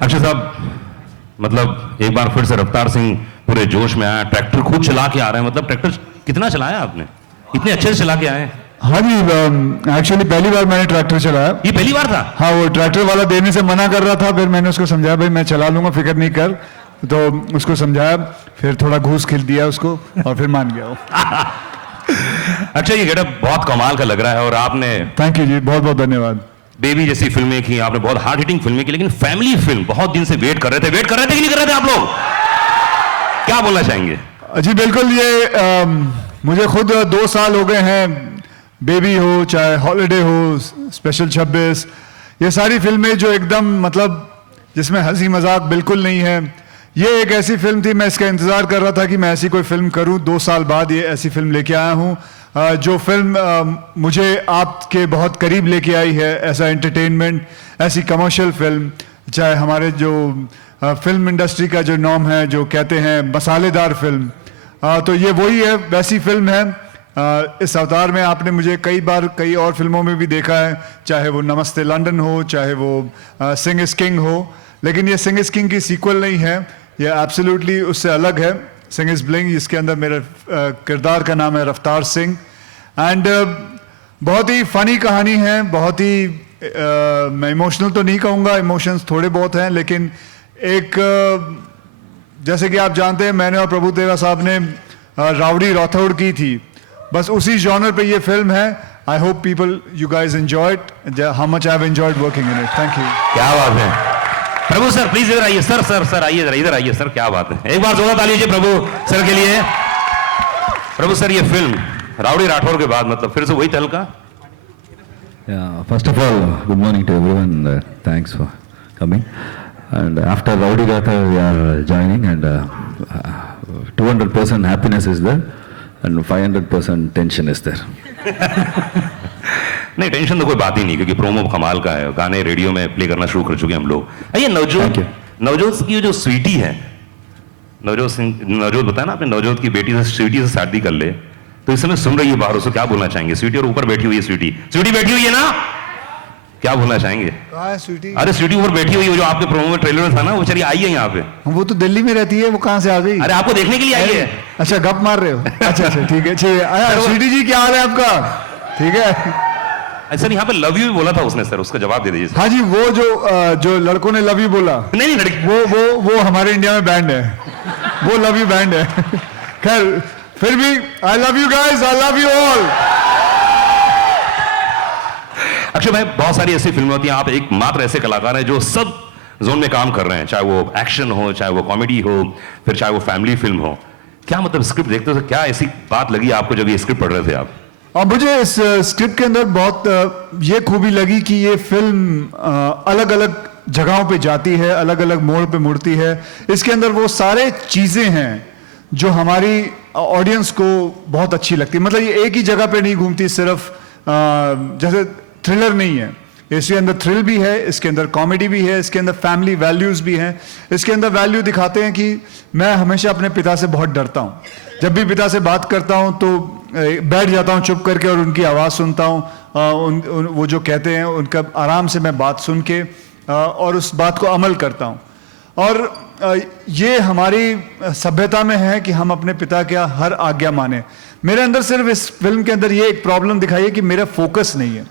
Akshay साहब, मतलब एक बार फिर से रफ्तार सिंह पूरे जोश में आया, ट्रैक्टर खुद चला के आ रहे हैं, मतलब ट्रैक्टर कितना चलाया आपने, इतने अच्छे से चला के आए? हाँ जी, एक्चुअली पहली बार मैंने ट्रैक्टर चलाया। ये पहली बार था? हाँ, वो ट्रैक्टर वाला देने से मना कर रहा था, फिर मैंने उसको समझाया भाई मैं चला लूंगा, फिक्र नहीं कर, तो उसको समझाया, फिर थोड़ा घूस खिल दिया उसको और फिर मान गया वो। अच्छा, ये गेटअप बहुत कमाल का लग रहा है और आपने, थैंक यू जी, बहुत बहुत धन्यवाद। बेबी जैसी फिल्में की आपने, बहुत हार्ड हिटिंग फिल्में की, लेकिन फैमिली फिल्म बहुत दिन से वेट कर रहे थे कि नहीं कर रहे थे आप लोग? क्या बोलना चाहेंगे? जी बिल्कुल, ये मुझे खुद 2 साल हो गए हैं, बेबी हो चाहे हॉलिडे हो, स्पेशल 26, ये सारी फिल्में जो एकदम मतलब जिसमें हंसी मजाक बिल्कुल नहीं है, ये एक ऐसी फिल्म थी, मैं इसका इंतज़ार कर रहा था कि मैं ऐसी कोई फिल्म करूं। 2 साल बाद ये ऐसी फिल्म लेके आया हूं, जो फिल्म मुझे आपके बहुत करीब लेके आई है, ऐसा एंटरटेनमेंट, ऐसी कमर्शियल फिल्म, चाहे हमारे जो फिल्म इंडस्ट्री का जो नॉर्म है, जो कहते हैं मसालेदार फिल्म, तो ये वही है, वैसी फिल्म है। इस अवतार में आपने मुझे कई बार कई और फिल्मों में भी देखा है, चाहे वो नमस्ते लंदन हो, चाहे वो सिंग इज किंग हो, लेकिन ये सिंग इज किंग की सीक्वल नहीं है, ये एब्सोल्युटली उससे अलग है। सिंग इज ब्लिंग, इसके अंदर मेरे किरदार का नाम है रफ्तार सिंह, एंड बहुत ही फनी कहानी है, बहुत ही मैं इमोशनल तो नहीं कहूँगा, इमोशंस थोड़े बहुत हैं, लेकिन एक जैसे कि आप जानते हैं मैंने और प्रभु देवा साहब ने राउडी राठौड़ की थी, बस उसी जॉनर पे ये फिल्म है। I hope people you guys enjoyed how much I have enjoyed working in it. Thank you. क्या बात है प्रभु सर, प्लीज इधर आइए सर, सर आइए इधर आइए सर, क्या बात है, एक बार जोरदार ताली दीजिए प्रभु सर के लिए। प्रभु सर, ये फिल्म राउडी राठौर के बाद मतलब फिर से वही तहलका? First of all, good morning to everyone. Thanks for coming. And after Rowdy Rathore, we are joining, and 200% happiness is there, and 500% tension is there. नहीं, टेंशन तो कोई बात ही नहीं, क्योंकि प्रोमो कमाल का है, गाने रेडियो में प्ले करना शुरू कर चुके हैं हम लोग। ये नवजोत की जो स्वीटी है, नवजोत बताया ना आपने, नवजोत की बेटी से स्वीटी से शादी कर ले, तो इस समय सुन रही है बाहर, उसको क्या बोलना चाहेंगे? स्वीटी और ऊपर बैठी हुई है, स्वीटी बैठी हुई है ना, क्या बोलना चाहेंगे? कहाँ है स्वीटी? अरे स्वीटी ऊपर बैठी हुई है, जो आपके प्रोमो में ट्रेलर में था ना, वो चलिए आई है यहाँ पे। वो तो दिल्ली में रहती है, वो कहाँ से आ गई? अरे आपको देखने के लिए आई है। अच्छा, गप मार रहे हो? अच्छा ठीक है, स्वीटी जी क्या हाल है आपका? ठीक है सर, यहाँ पे लव यू भी बोला था उसने, सर उसका जवाब दे दीजिए। हाँ जी, वो जो लड़कों ने लव यू बोला, नहीं लड़की, वो हमारे इंडिया में बैंड है, वो लव यू बैंड है। खैर, फिर भी I love you guys, I love you all. Akshay भाई, बहुत सारी ऐसी फिल्में होती हैं, आप एक मात्र ऐसे कलाकार हैं जो सब जोन में काम कर रहे हैं, चाहे वो एक्शन हो, चाहे वो कॉमेडी हो, फिर चाहे वो फैमिली फिल्म हो। क्या मतलब स्क्रिप्ट देखते हो, क्या ऐसी बात लगी आपको जब ये स्क्रिप्ट पढ़ रहे थे आप? और मुझे इस स्क्रिप्ट के अंदर बहुत ये खूबी लगी कि ये फिल्म अलग अलग जगहों पे जाती है, अलग अलग मोड़ पे मुड़ती है। इसके अंदर वो सारे चीज़ें हैं जो हमारी ऑडियंस को बहुत अच्छी लगती है। मतलब ये एक ही जगह पे नहीं घूमती, सिर्फ जैसे थ्रिलर नहीं है, इसके अंदर थ्रिल भी है, इसके अंदर कॉमेडी भी है, इसके अंदर फैमिली वैल्यूज़ भी हैं। इसके अंदर वैल्यू दिखाते हैं कि मैं हमेशा अपने पिता से बहुत डरता हूँ, जब भी पिता से बात करता हूँ तो बैठ जाता हूँ चुप करके और उनकी आवाज़ सुनता हूँ, वो जो कहते हैं उनका आराम से मैं बात सुन के और उस बात को अमल करता हूँ। और ये हमारी सभ्यता में है कि हम अपने पिता का हर आज्ञा माने। मेरे अंदर सिर्फ इस फिल्म के अंदर ये एक प्रॉब्लम दिखाई है कि मेरा फोकस नहीं है।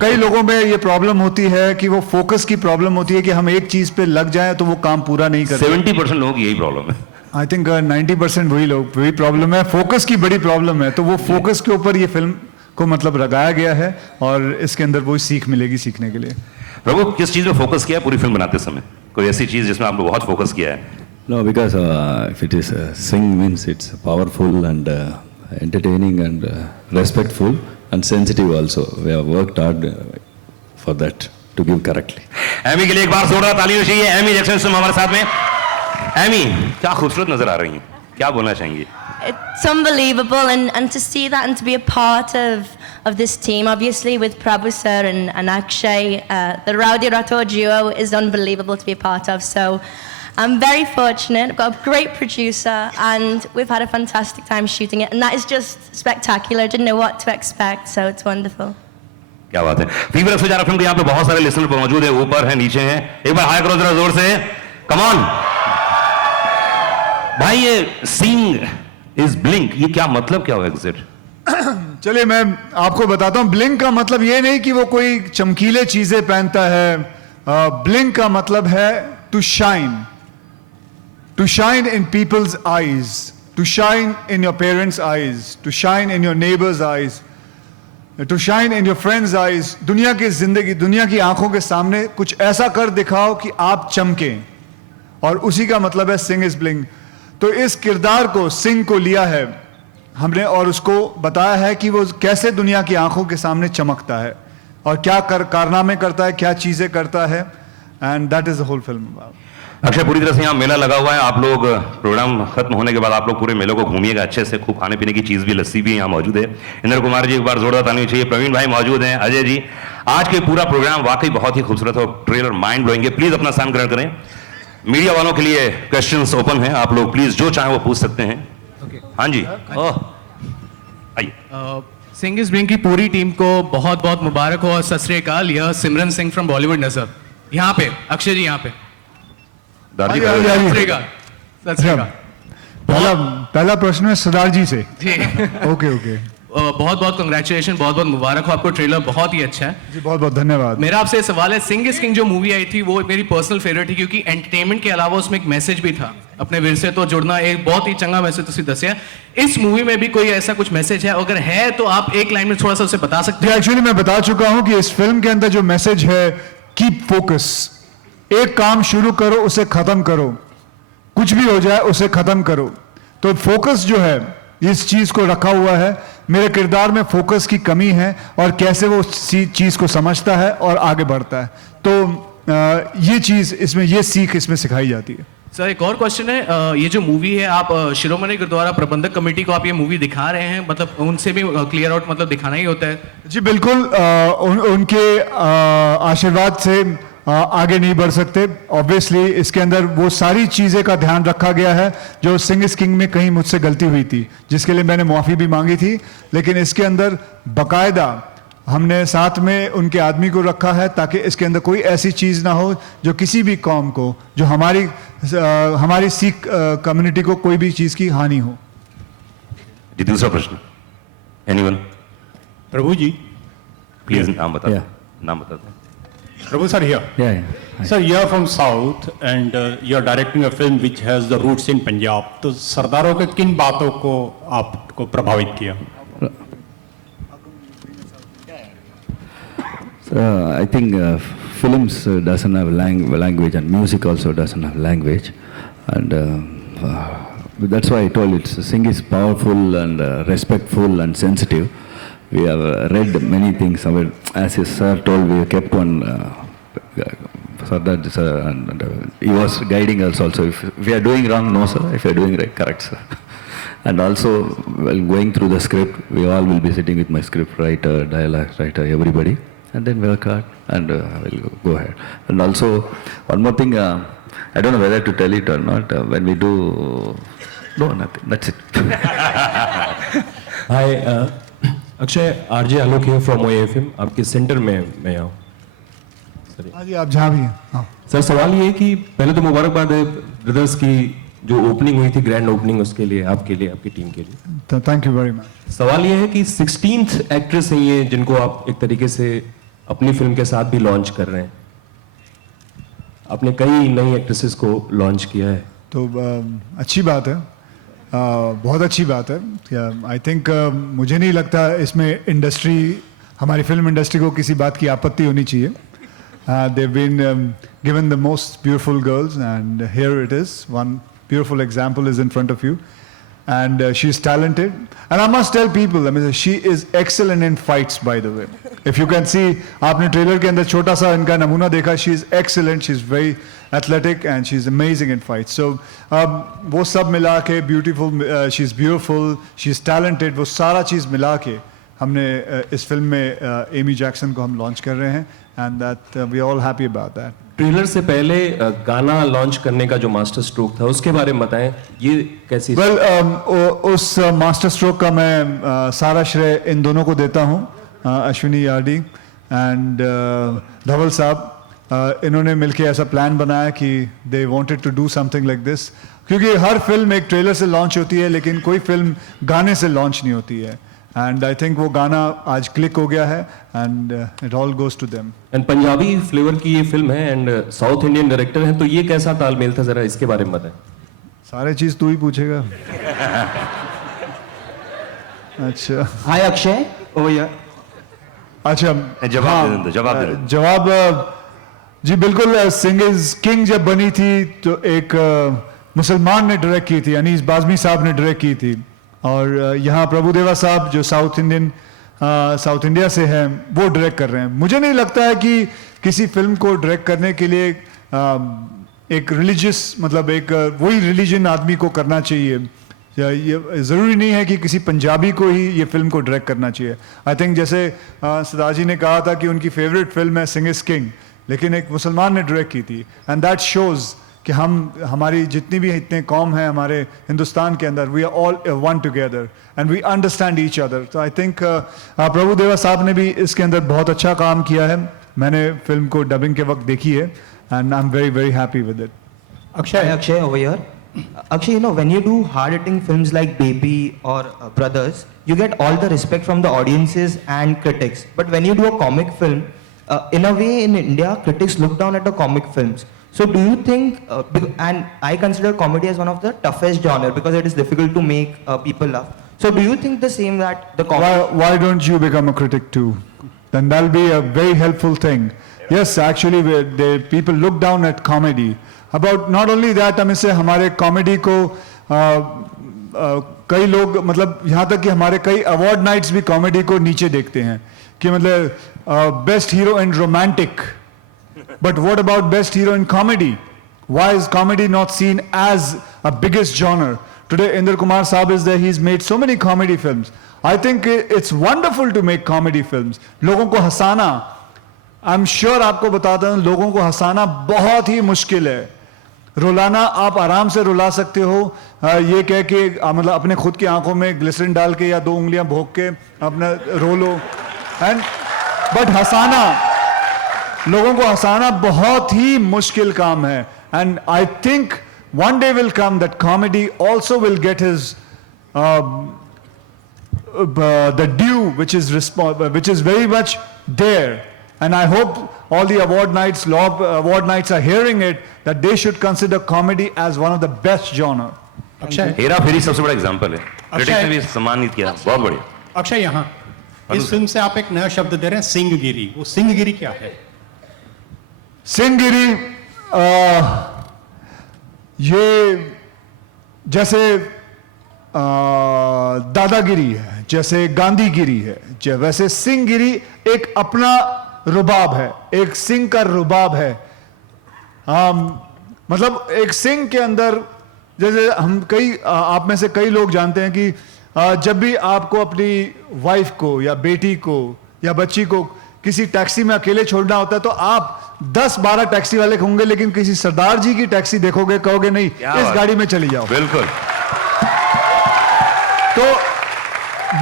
कई लोगों में ये प्रॉब्लम होती है कि वो फोकस की प्रॉब्लम होती है कि हम एक चीज़ पे लग जाएं तो वो काम पूरा नहीं करते। 70% लोगों की यही प्रॉब्लम है। आई थिंक 90% वही प्रॉब्लम है, फोकस की बड़ी प्रॉब्लम है। तो वो फोकस के ऊपर ये फिल्म को मतलब लगाया गया है और इसके अंदर वही सीख मिलेगी सीखने के लिए। प्रभु, किस चीज़ में फोकस किया पूरी फिल्म बनाते समय? कोई ऐसी चीज़ जिसमें आपने बहुत फोकस किया है? No, because if it is sing means it's powerful and entertaining and respectful and sensitive also. We have worked hard for that to give correctly. Amy के लिए एक बार जोरदार ताली होनी चाहिए। एमी जैक्सन हमारे साथ में। एमी, क्या खूबसूरत नजर आ रही हैं, क्या बोलना चाहेंगी? It's unbelievable, and to see that and to be a part of this team, obviously with Prabhu sir and Akshay, the Rowdy Rathore duo is unbelievable to be a part of. So I'm very fortunate. I've got a great producer, and we've had a fantastic time shooting it, and that is just spectacular. I didn't know what to expect, so it's wonderful. क्या बात है। Fever 104 film के यहाँ पे बहुत सारे listener मौजूद है, ऊपर है, नीचे हैं। एक बार हाई करो जरा जोर से, कम ऑन भाई। ये सिंग इज ब्लिंक, ये क्या मतलब, क्या हुआ एग्जिट? चलिए मैं आपको बताता हूं। ब्लिंक का मतलब ये नहीं कि वो कोई चमकीले चीजें पहनता है। ब्लिंक का मतलब है to shine in people's eyes, to shine in your parents' eyes, to shine in your neighbours' eyes, to shine in your friends' eyes. दुनिया की जिंदगी, दुनिया की आंखों के सामने कुछ ऐसा कर दिखाओ कि आप चमकें, और उसी का मतलब है सिंग इज ब्लिंक। तो इस किरदार को, सिंग को लिया है हमने और उसको बताया है कि वो कैसे दुनिया की आंखों के सामने चमकता है और क्या कारनामे करता है, क्या चीजें करता है, and that is the whole film. Akshay, पूरी तरह से यहाँ मेला लगा हुआ है। आप लोग प्रोग्राम खत्म होने के बाद आप लोग पूरे मेले को घूमिएगा अच्छे से, खूब खाने पीने की चीज भी, लस्सी भी यहाँ मौजूद है। इंद्र कुमार जी एक बार जोरदार ताली चाहिए। प्रवीण भाई मौजूद हैं, अजय जी। आज के पूरा प्रोग्राम वाकई बहुत ही खूबसूरत है, ट्रेलर माइंड ब्लोइंग है। प्लीज अपना स्थान ग्रहण करें। मीडिया वालों के लिए क्वेश्चंस ओपन है, आप लोग प्लीज जो चाहे वो पूछ सकते हैं। हाँ जी, आइए। सिंग इज ब्लिंक की पूरी टीम को बहुत बहुत मुबारक हो और सत श्री अकाल। यह सिमरन सिंह फ्रॉम बॉलीवुड नजर यहाँ पे, अक्षय जी यहाँ पे। पहला प्रश्न है सरदार जी से। Okay okay. बहुत बहुत कंग्रेचुलेशन, बहुत बहुत मुबारक हो आपको। ट्रेलर बहुत ही अच्छा है जी, बहुत बहुत धन्यवाद। मेरा आपसे सवाल है, सिंग इज किंग जो मूवी आई थी वो मेरी पर्सनल फेवरेट थी, क्योंकि एंटरटेनमेंट के अलावा उसमें एक मैसेज भी था, अपने विरसे तो जुड़ना। एक बहुत ही चंगा मैसेज तुसी दसिया। इस मूवी में भी कोई ऐसा कुछ मैसेज है? अगर है तो आप एक लाइन में थोड़ा सा उसे बता सकते हैं? एक्चुअली मैं बता चुका हूं कि इस फिल्म के अंदर जो मैसेज है, कीप फोकस। एक काम शुरू करो, उसे खत्म करो, कुछ भी हो जाए उसे खत्म करो। तो फोकस जो है, इस चीज को रखा हुआ है। मेरे किरदार में फोकस की कमी है और कैसे वो चीज को समझता है और आगे बढ़ता है। तो ये चीज इसमें, ये सीख इसमें सिखाई जाती है। सर एक और क्वेश्चन है, ये जो मूवी है, आप शिरोमणि गुरुद्वारा प्रबंधक कमेटी को आप ये मूवी दिखा रहे हैं, मतलब उनसे भी क्लियर आउट मतलब दिखाना ही होता है? जी बिल्कुल, उनके आशीर्वाद से आगे नहीं बढ़ सकते। ऑब्वियसली इसके अंदर वो सारी चीजें का ध्यान रखा गया है जो सिंग इज किंग में कहीं मुझसे गलती हुई थी, जिसके लिए मैंने माफी भी मांगी थी। लेकिन इसके अंदर बकायदा हमने साथ में उनके आदमी को रखा है ताकि इसके अंदर कोई ऐसी चीज ना हो जो किसी भी कौम को, जो हमारी सिख कम्युनिटी को कोई भी चीज की हानि हो। जी दूसरा प्रश्न, एनीवन? प्रभु जी प्लीज नाम बता। नाम बता दें। Prabhu sir here. Yeah. Sir, you are from South and you are directing a film which has the roots in Punjab. तो सरदारों के किन बातों को आपको प्रभावित किया? I think films doesn't have language, and music also doesn't have language, and that's why I told it. Sing is powerful and respectful and sensitive. We have read many things. As his sir told, we kept one. Sardar sir, and he was guiding us also. If we are doing wrong, no sir. If we are doing right, correct sir. And also, while going through the script, we all will be sitting with my script writer, dialogue writer, everybody, and then work hard and we'll go ahead. And also, one more thing, I don't know whether to tell it or not. When we do, no, nothing. That's it. Hi, Akshay, RJ Alok है from OAFM। आपके centre में मैं आऊँ। हाँ जी, आप जहाँ भी हैं। हाँ। सर सवाल ये है कि पहले तो मुबारकबाद है ब्रदर्स की जो ओपनिंग हुई थी, ग्रैंड ओपनिंग, उसके लिए, आपके लिए, आपकी टीम के लिए। Thank you very much. सवाल ये है कि 16th एक्ट्रेस हैं ये, जिनको आप एक तरीके से अपनी फिल्म के साथ भी लॉन्च कर रहे हैं। आपने कई नई एक्ट्रेसेस को लॉन्च किया है, तो अच्छी बात है, बहुत अच्छी बात है। आई थिंक मुझे नहीं लगता इसमें इंडस्ट्री, हमारी फिल्म इंडस्ट्री को किसी बात की आपत्ति होनी चाहिए। They've been given the most beautiful girls, and here it is. One beautiful example is in front of you, and she's talented. And I must tell people, I mean, she is excellent in fights. By the way, if you can see, आपने trailer के अंदर छोटा सा इनका नमूना देखा. She is excellent. She's very athletic, and she's amazing in fights. So वो सब मिला के beautiful, she's beautiful, she's talented. वो सारा चीज मिला के हमने इस फिल्म में एमी जैक्सन को हम लॉन्च कर रहे हैं, and that we are all happy about that. Trailer से पहले गाना लॉन्च करने का जो मास्टर स्ट्रोक था, उसके बारे में बताएं, ये कैसी? Well, उस मास्टर स्ट्रोक का मैं सारा श्रेय इन दोनों को देता हूँ, अश्विनी यार्डी एंड धवल साहब इन्होंने मिलके ऐसा प्लान बनाया कि they wanted to do something like this, क्योंकि हर फिल्म एक ट्रेलर से लॉन्च होती है लेकिन कोई फिल्म गाने से लॉन्च नहीं होती है. एंड आई थिंक वो गाना आज क्लिक हो गया है and it all goes to them. And Punjabi flavour की ये फिल्म है एंड साउथ इंडियन डायरेक्टर हैं, तो ये कैसा तालमेल था, जरा इसके बारे में बताएं. सारे चीज तू ही पूछेगा. अच्छा. Hi Akshay, over here. अच्छा, जवाब जी बिल्कुल. सिंग इज किंग जब बनी थी तो एक मुसलमान ने डायरेक्ट की थी, अनीस बाज़मी साहब ने डायरेक्ट की थी, और यहाँ प्रभुदेवा साहब जो साउथ इंडिया से हैं वो डायरेक्ट कर रहे हैं. मुझे नहीं लगता है कि किसी फिल्म को डायरेक्ट करने के लिए एक रिलीजियस मतलब एक वही रिलीजन आदमी को करना चाहिए. ये ज़रूरी नहीं है कि किसी पंजाबी को ही ये फिल्म को डायरेक्ट करना चाहिए. आई थिंक जैसे सरदार जी ने कहा था कि उनकी फेवरेट फिल्म है सिंग इज किंग, लेकिन एक मुसलमान ने डायरेक्ट की थी, एंड दैट शोज़ कि हमारी जितनी भी इतने कौम हैं हमारे हिंदुस्तान के अंदर, we are all one together and we understand each other. तो आई थिंक प्रभुदेवा साहब ने भी इसके अंदर बहुत अच्छा काम किया है. मैंने फिल्म को डबिंग के वक्त देखी है and I am very very happy with it. Akshay over here. Akshay, you know, when you do hard-hitting films like Baby or Brothers, you get all the respect from the audiences and critics. But when you do a comic film, in a way in India, critics look down at the comic films. So do you think, and I consider comedy as one of the toughest genre because it is difficult to make people laugh. So do you think the same that the comedy... Why don't you become a critic too? Then that'll be a very helpful thing. Yes, actually, people look down at comedy. About not only that, हमें से हमारे comedy को कई लोग मतलब यहाँ तक कि हमारे कई अवार्ड नाइट्स भी कॉमेडी को नीचे देखते हैं कि मतलब best hero in romantic, but what about best hero in comedy? Why is comedy not seen as a biggest genre? Today Indra Kumar Saab is there, he's made so many comedy films. I think it's wonderful to make comedy films. लोगों को हंसाना, I'm sure आपको बताता हूँ, लोगों को हंसाना बहुत ही मुश्किल है. रुलाना आप आराम से रुला सकते हो, ये कह के मतलब अपने खुद की आंखों में ग्लिसरीन डाल के या 2 उंगलियां भोंक के अपना रो लो, एंड बट हंसाना, लोगों को हंसाना बहुत ही मुश्किल काम है. And I think one day will come that comedy also will get his the due which is very much there. And I hope all the award nights are hearing it, that they should consider comedy as one of the best genre. Akshay, Hera Pheri सबसे बड़ा example है. Critics ने भी सम्मानित किया, बहुत बढ़िया. अक्षय, यहाँ इस फिल्म से आप एक नया शब्द दे रहे हैं, सिंहगिरी. वो सिंहगिरी क्या है? सिंहगिरी ये जैसे दादागिरी है, जैसे गांधीगिरी है, वैसे सिंहगिरी एक अपना रुबाब है, एक सिंह का रुबाब है. मतलब एक सिंह के अंदर, जैसे हम आप में से कई लोग जानते हैं कि जब भी आपको अपनी वाइफ को या बेटी को या बच्ची को किसी टैक्सी में अकेले छोड़ना होता है तो आप 10-12 टैक्सी वाले होंगे, लेकिन किसी सरदार जी की टैक्सी देखोगे, कहोगे नहीं इस गाड़ी में चली जाओ. बिल्कुल. तो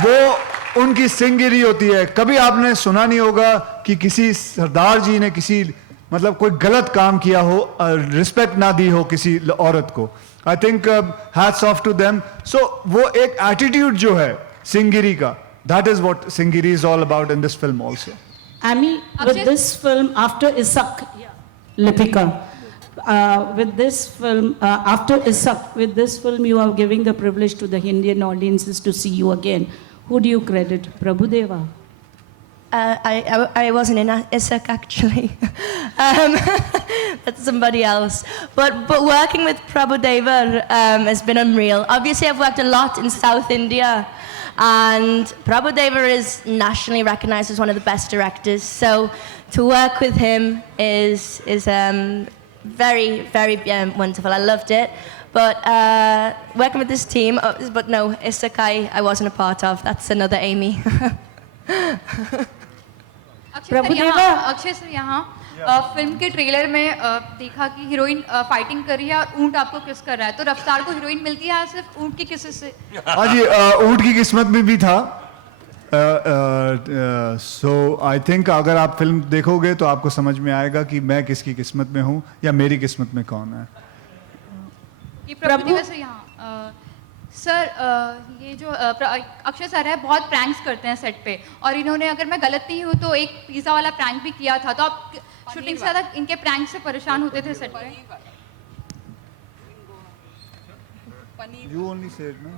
वो उनकी सिंहगिरी होती है. कभी आपने सुना नहीं होगा कि किसी सरदार जी ने किसी मतलब कोई गलत काम किया हो, रिस्पेक्ट ना दी हो किसी औरत को. I think hats off to them. So वो एक एटीट्यूड जो है सिंहगिरी का, दैट इज व्हाट सिंहगिरी is all about in this film also. Ami, with this film, after Isak, Lipika, with this film, after Isak, with this film, you are giving the privilege to the Indian audiences to see you again. Who do you credit? Prabhudeva? I wasn't in Isak actually. That's somebody else. But working with Prabhudeva has been unreal. Obviously, I've worked a lot in South India. And Prabhudeva is nationally recognized as one of the best directors. So to work with him is very, very wonderful. I loved it. But working with this team, but no, Isak I wasn't a part of. That's another Amy. Akshay sir, यहाँ film के trailer में देखा कि heroine fighting कर रही है और ऊंट आपको किस कर रहा है, तो रफ्तार को हीरोइन मिलती है सिर्फ ऊंट की किस्मत से? हाँ जी, ऊंट की किस्मत में भी था. सो आई थिंक अगर आप फिल्म देखोगे तो आपको समझ में आएगा कि मैं किसकी किस्मत में हूँ या मेरी किस्मत में कौन है. कि प्रभु वैसे यहाँ सर ये जो अक्षय सर है बहुत प्रैंक्स करते हैं सेट पे और इन्होंने अगर मैं गलत नहीं हूँ तो एक पिज़्ज़ा वाला प्रैंक भी किया था तो आप शूटिंग से ज़्यादा इनके प्रैंक से परेशान होते थे सेट पे. You only said no.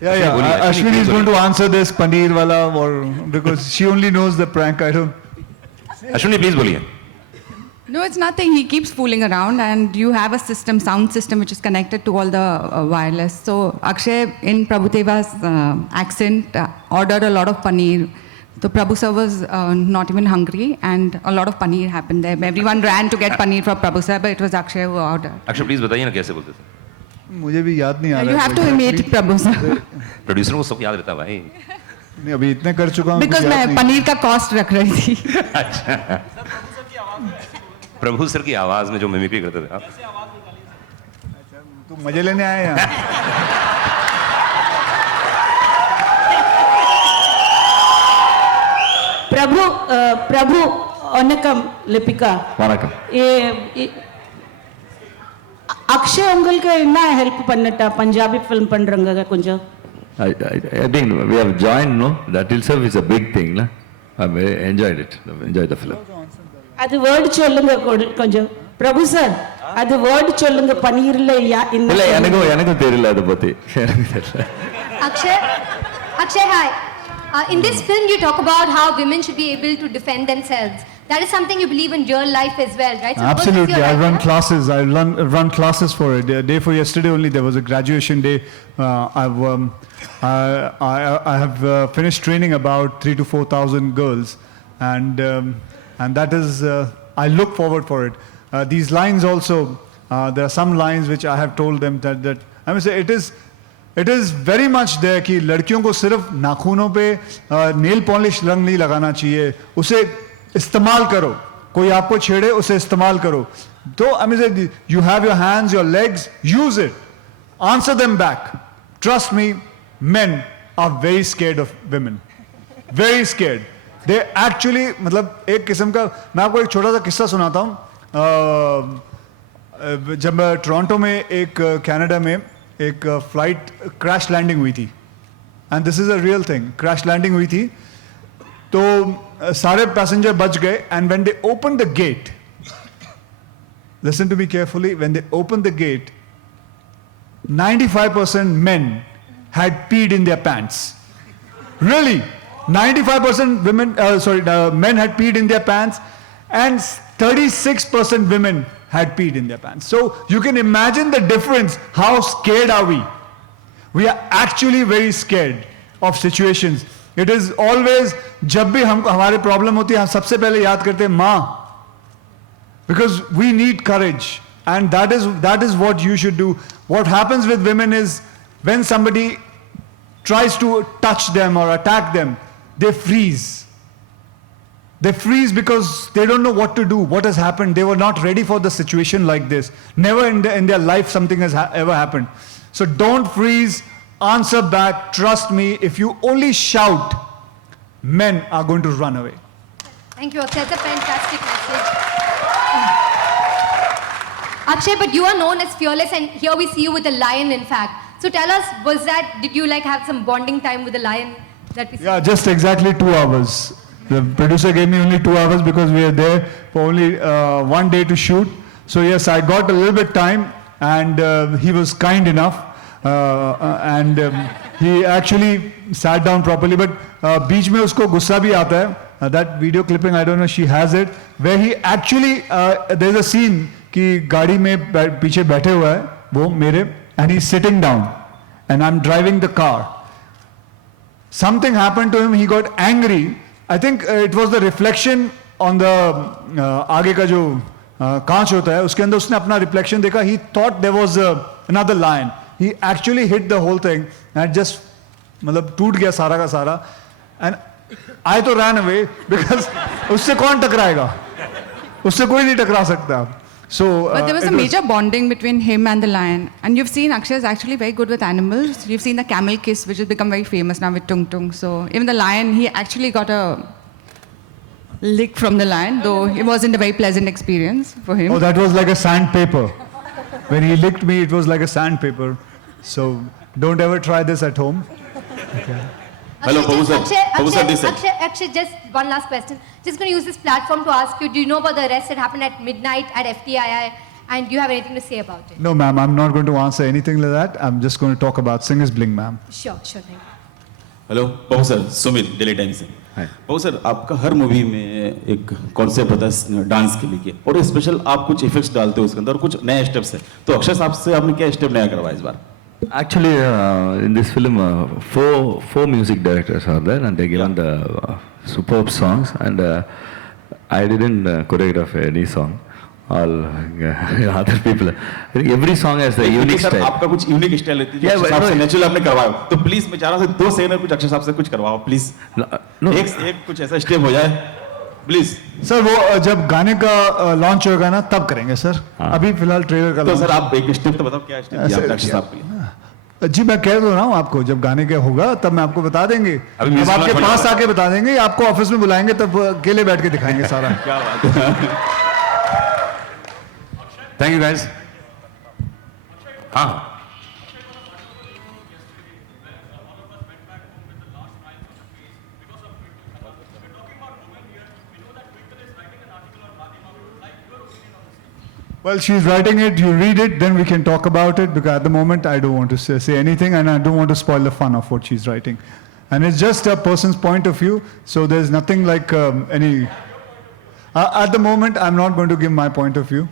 Yeah. Ashwini is going to answer this paneer wala or because she only knows the prank. I don't. Ashwini please बोलिए. No, it's nothing. He keeps fooling around, and you have a system, sound system, which is connected to all the wireless. So Akshay, in Prabhudeva's accent, ordered a lot of paneer. So Prabhu sir was not even hungry, and a lot of paneer happened there. Everyone ran to get paneer from Prabhu sir, but it was Akshay who ordered. Akshay please बताइए ना कैसे बोलते थे. मुझे भी याद नहीं आ रहा. You have to imitate Prabhu sir. Producer को सब याद रहता है भाई. नहीं अभी इतने कर चुका हूँ. Because मैं पनीर का कॉस्ट रख रही थी. अच्छा. प्रभु सर की आवाज में जो मिमिक्री करते थे आप. तू मजे लेने आए यहाँ. प्रभु वनकम लिपिका. வணக்கம். அக்ஷய் உங்களுக்கு என்ன ஹெல்ப் பண்ணட்டா பஞ்சாபி ஃபிலிம் பண்றங்க கொஞ்சம். I think we have joined, no? That itself is a big thing, na? I enjoyed it. Enjoyed the film. அது வேர்ட் சொல்லுங்க கொஞ்சம். பிரபு சார் அது வேர்ட் சொல்லுங்க பன்னீர்ல இல்ல எனக்கும் தெரியல அத பத்தி. Akshay, hi. In this film, you talk about how women should be able to defend themselves. That is something you believe in real life as well, right? So Absolutely. I run classes. I run classes for it. The day for yesterday only, there was a graduation day. I have finished training about 3,000 to 4,000 girls, and that is I look forward for it. These lines also. There are some lines which I have told them that I must say it is very much there कि लड़कियों को सिर्फ नाखूनों पे nail polish रंग नहीं लगाना चाहिए. उसे इस्तेमाल करो. कोई आपको छेड़े उसे इस्तेमाल करो. तो I mean, you have your hands, your legs, use it. Answer them back. Trust me, men are very scared of women. Very scared. They actually मतलब एक किस्म का मैं आपको एक छोटा सा किस्सा सुनाता हूँ. जब मैं टोरंटो में एक कनाडा में एक फ्लाइट क्रैश लैंडिंग हुई थी. And this is a real thing. Crash landing हुई थी तो सारे पैसेंजर बच गए. And when they open the gate, listen to me carefully, when they open the gate 95% men had peed in their pants. Really, 95% men had peed in their pants, and 36% women had peed in their pants. So you can imagine the difference. How scared are we? We are actually very scared of situations. It is always जब भी हम हमारे problem होती है हम सबसे पहले याद करते हैं माँ. Because we need courage, and that is what you should do. What happens with women is when somebody tries to touch them or attack them, they freeze. They freeze because they don't know what to do, what has happened. They were not ready for the situation like this. Never in their life something has ever happened. So don't freeze, answer back, trust me. If you only shout, men are going to run away. Thank you, Akshay. That's a fantastic message. Akshay, but you are known as fearless, and here we see you with a lion, in fact. So tell us, did you like have some bonding time with the lion that we see? Yeah, just exactly 2 hours. The producer gave me only 2 hours because we were there for only 1 day to shoot. So yes, I got a little bit time, and he was kind enough, and he actually sat down properly. But बीच में उसको गुस्सा भी आता है. That video clipping, I don't know, she has it, where he actually there's a scene कि गाड़ी में पीछे बैठे हुआ है वो मेरे, and he's sitting down, and I'm driving the car. Something happened to him. He got angry. I think it was the reflection on the आगे का जो कांच होता है उसके अंदर उसने अपना रिफ्लेक्शन देखा. He thought there was another lion. He actually hit the whole thing and just मतलब टूट गया सारा का सारा. And I तो ran away because उससे कौन टकराएगा, उससे कोई नहीं टकरा सकता. So, But there was it a major bonding between him and the lion. And you've seen Akshay is actually very good with animals. You've seen the camel kiss, which has become very famous now with Tung Tung. So even the lion, he actually got a lick from the lion, though it wasn't a very pleasant experience for him. Oh, that was like a sandpaper. When he licked me, it was like a sandpaper. So don't ever try this at home. Hello, Babu sir. Babu sir, this side. Akshay, just one last question. Just going to use this platform to ask you, do you know about the arrest that happened at midnight at FTII? And do you have anything to say about it? No, ma'am, I'm not going to answer anything like that. I'm just going to talk about Singer's Bling, ma'am. Sure, thank you. Hello Babu sir, Sumit daily time से। बाबू sir, आपका हर movie में एक concept होता है dance के लिए, और special आप कुछ इफेक्ट्स डालते हो उसके अंदर, कुछ नए स्टेप्स है। तो अक्षय साहब से आपने क्या स्टेप नया करवाया इस बार? Actually, in this film, four music directors are there, and they given the superb songs, and I didn't choreograph any song. All other people. Every song has a unique sir, style. आपका कुछ unique style रहती है जो अक्षय साहब से natural आपने करवाया। तो प्लीज मैं चाह रहा हूँ 2 सेकंड कुछ अक्षय साहब से कुछ करवाओ प्लीज। एक कुछ ऐसा स्टेप हो जाए प्लीज। सर वो जब गाने का लॉन्च होगा ना तब करेंगे सर। अभी फिलहाल ट्रेलर का तो सर आप एक स्टेप तो बताओ, क्या स्टेप दिया आपने अक्षय साहब के लिए? जी मैं कह रहा हूँ आपको, जब गाने का होगा तब मैं आपको बता देंगे। अब आपके पास आके बता देंगे, आपको ऑफिस में बुलाएंगे तब अकेले बैठ के दिखाएंगे सारा। क्या बात है। Thank you guys. हाँ Well, she's writing it, you read it, then we can talk about it, because at the moment I don't want to say anything, and I don't want to spoil the fun of what she's writing. And it's just a person's point of view, so there's nothing like any... at the moment, I'm not going to give my point of view.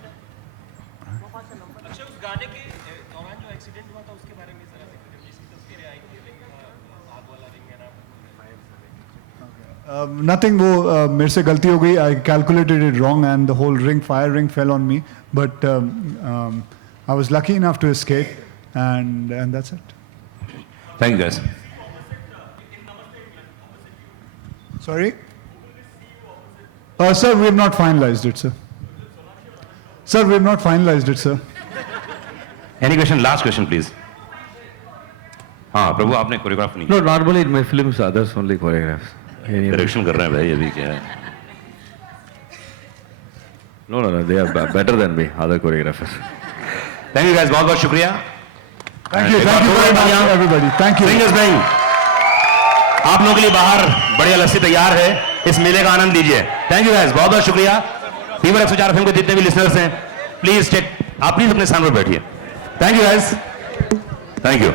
Nothing, वो मेरे से गलती हो गई. I calculated it wrong and the whole fire ring fell on me. But I was lucky enough to escape, and that's it. Thank you guys. Sorry? Sir, we have not finalized it, sir. Sir, we have not finalized it, sir. Any question? Last question, please. हाँ प्रभु आपने choreograph नहीं No, normally in my films others only choreographs. Direction कर रहे हैं भाई, अभी क्या है? No, they are better than me, other choreographers. Thank you guys, बहुत बहुत शुक्रिया. Thank you very much everybody. Thank you. Singers Bling, आप लोगों के लिए बाहर बढ़िया लस्सी तैयार है, इस मेले का आनंद लीजिए. Thank you guys, बहुत बहुत शुक्रिया. फीवर 104 एफएम के जितने भी लिसनर्स हैं, प्लीज आप प्लीज अपने स्थान पर बैठिए. Thank you guys. Thank you.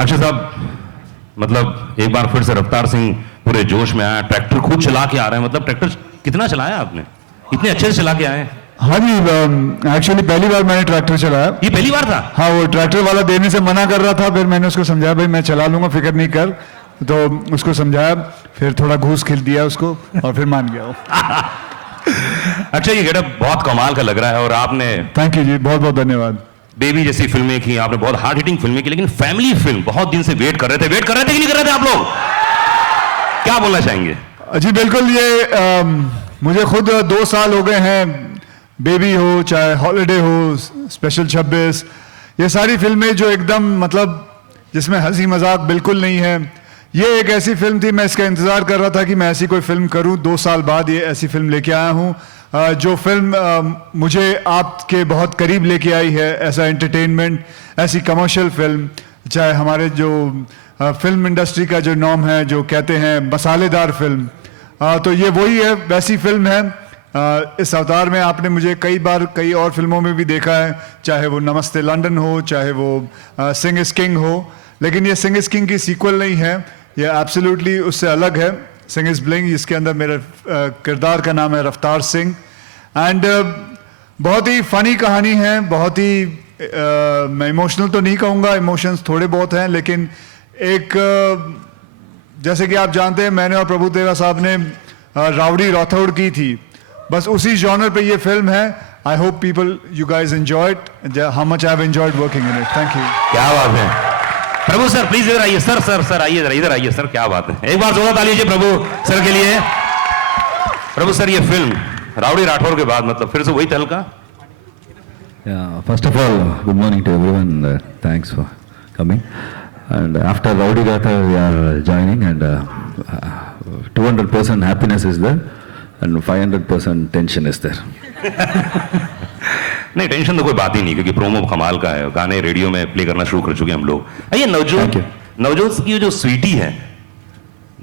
Akshay साहब, मतलब एक बार फिर से रफ्तार सिंह पूरे जोश में आया, ट्रैक्टर खुद चला के आ रहे हैं, मतलब ट्रैक्टर कितना चलाया आपने, इतने अच्छे से चला के आए? हाँ जी, एक्चुअली पहली बार मैंने ट्रैक्टर चलाया। ये पहली बार था? हाँ, वो ट्रैक्टर वाला देने से मना कर रहा था, फिर मैंने उसको समझाया भाई मैं चला लूंगा, फिक्र नहीं कर, तो उसको समझाया, फिर थोड़ा घूस खिल दिया उसको और फिर मान गया वो। अच्छा, ये गेटअप बहुत कमाल का लग रहा है और आपने, थैंक यू जी, बहुत बहुत धन्यवाद। बेबी जैसी फिल्में की आपने, बहुत हार्ड हिटिंग फिल्में की, लेकिन फैमिली फिल्म बहुत दिन से वेट कर रहे थे कि नहीं कर रहे थे आप लोग? क्या बोलना चाहेंगे? जी बिल्कुल, ये मुझे खुद 2 साल हो गए हैं, बेबी हो चाहे हॉलिडे हो, स्पेशल 26, ये सारी फिल्में जो एकदम मतलब जिसमें हंसी मजाक बिल्कुल नहीं है, ये एक ऐसी फिल्म थी, मैं इसका इंतज़ार कर रहा था कि मैं ऐसी कोई फिल्म करूं। 2 साल बाद ये ऐसी फिल्म लेके आया हूं, जो फिल्म मुझे आपके बहुत करीब लेके आई है, ऐसा एंटरटेनमेंट, ऐसी कमर्शियल फिल्म, चाहे हमारे जो फिल्म इंडस्ट्री का जो नॉर्म है, जो कहते हैं मसालेदार फिल्म, तो ये वही है, वैसी फिल्म है। इस अवतार में आपने मुझे कई बार कई और फिल्मों में भी देखा है, चाहे वो नमस्ते लंदन हो, चाहे वो सिंग इज किंग हो, लेकिन ये सिंग इज किंग की सीक्वल नहीं है, ये एब्सोल्युटली उससे अलग है। सिंग इज ब्लिंग, इसके अंदर मेरे किरदार का नाम है रफ्तार सिंह, एंड बहुत ही फनी कहानी है, बहुत ही मैं इमोशनल तो नहीं कहूँगा, इमोशंस थोड़े बहुत हैं, लेकिन एक जैसे कि आप जानते हैं मैंने और प्रभु देवा साहब ने राउडी राठौड़ की थी, बस उसी जॉनर पे ये फिल्म है। I hope people you guys enjoy it, how much I have enjoyed working in it. Thank you. क्या बात है प्रभु सर, प्लीज इधर आइए सर, सर आइए इधर आइए सर, क्या बात है, एक बार जोरदार ताली दीजिए प्रभु सर के लिए। प्रभु सर, ये फिल्म राउडी राठौर के बाद मतलब फिर से वही तहलका? First of all, good morning to everyone. Thanks for coming. And after Rowdy Rathore, we are joining, and 200% happiness is there, and 500% tension is there. नहीं, टेंशन तो कोई बात ही नहीं, क्योंकि प्रोमो कमाल का है, गाने रेडियो में प्ले करना शुरू कर चुके हैं हम लोग। ये नवजोत की जो स्वीटी है,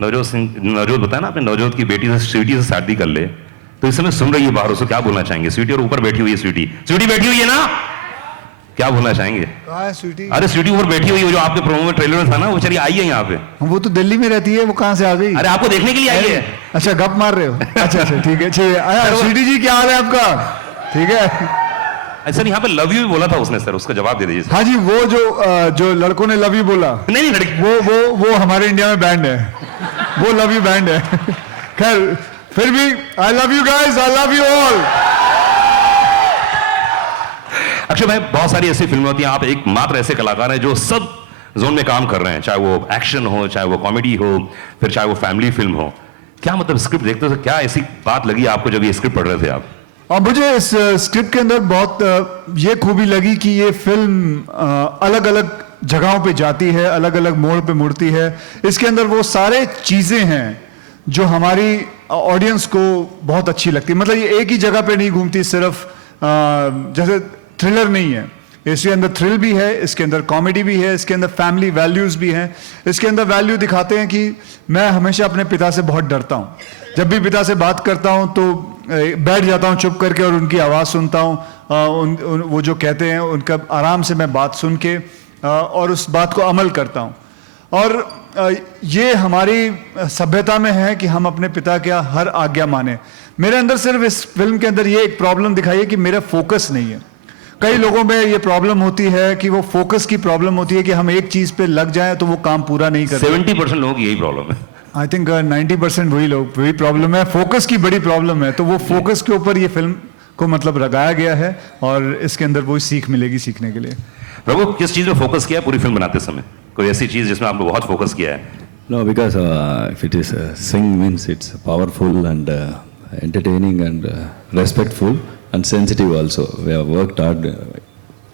नवजोत बताया ना आपने, नवजोत की बेटी से स्वीटी से शादी कर ले, तो इस समय सुन रही है बाहर, उसको क्या बोलना चाहेंगे? स्वीटी और ऊपर बैठी हुई है, स्वीटी बैठी हुई है ना, क्या बोलना चाहेंगे? कहाँ है स्वीटी? अरे स्वीटी ऊपर बैठी हुई है, जो आपके प्रोमो में ट्रेलर में था ना, वो चलिए आई है यहाँ पे। वो तो दिल्ली में रहती है, वो कहाँ से आ गई? अरे आपको देखने के लिए आई है। अच्छा, गप मार रहे हो? अच्छा ठीक है, स्वीटी जी क्या हाल है आपका? ठीक है। सर यहाँ पे लव यू भी बोला था उसने, सर उसका जवाब दे दीजिए। हाँ जी, वो जो लड़कों ने लव यू बोला, नहीं लड़की, वो हमारे इंडिया में बैंड है, वो लव यू बैंड है। खैर फिर भी I love you guys, I love you all. Akshay भाई, बहुत सारी ऐसी फिल्में होती हैं, आप एकमात्र ऐसे कलाकार हैं जो सब जोन में काम कर रहे हैं, चाहे वो एक्शन हो, चाहे वो कॉमेडी हो, फिर चाहे वो फैमिली फिल्म हो। क्या मतलब स्क्रिप्ट देखते हो, क्या ऐसी बात लगी आपको जब ये स्क्रिप्ट पढ़ रहे थे आप? और मुझे इस स्क्रिप्ट के अंदर बहुत ये खूबी लगी कि ये फिल्म अलग अलग जगहों पे जाती है, अलग अलग मोड़ पे मुड़ती है। इसके अंदर वो सारे चीज़ें हैं जो हमारी ऑडियंस को बहुत अच्छी लगती है। मतलब ये एक ही जगह पे नहीं घूमती, सिर्फ जैसे थ्रिलर नहीं है, इसके अंदर थ्रिल भी है, इसके अंदर कॉमेडी भी है, इसके अंदर फैमिली वैल्यूज़ भी हैं। इसके अंदर वैल्यू दिखाते हैं कि मैं हमेशा अपने पिता से बहुत डरता हूँ, जब भी पिता से बात करता हूँ तो बैठ जाता हूँ चुप करके और उनकी आवाज़ सुनता हूँ, वो जो कहते हैं उनका आराम से मैं बात सुन के और उस बात को अमल करता हूँ। और ये हमारी सभ्यता में है कि हम अपने पिता का हर आज्ञा माने। मेरे अंदर सिर्फ इस फिल्म के अंदर ये एक प्रॉब्लम दिखाई है कि मेरा फोकस नहीं है। कई लोगों में ये प्रॉब्लम होती है कि वो फोकस की प्रॉब्लम होती है कि हम एक चीज़ पे लग जाएं तो वो काम पूरा नहीं करते। 70% लोगों की यही प्रॉब्लम है। आई थिंक 90% वही प्रॉब्लम है, फोकस की बड़ी प्रॉब्लम है। तो वो फोकस के ऊपर ये फिल्म को मतलब लगाया गया है और इसके अंदर वही सीख मिलेगी सीखने के लिए। प्रभु, किस चीज़ में फोकस किया पूरी फिल्म बनाते समय? कोई ऐसी चीज़ जिसमें आपने बहुत फोकस किया है? No, because if it is sing means it's powerful and entertaining and respectful and sensitive also. We have worked hard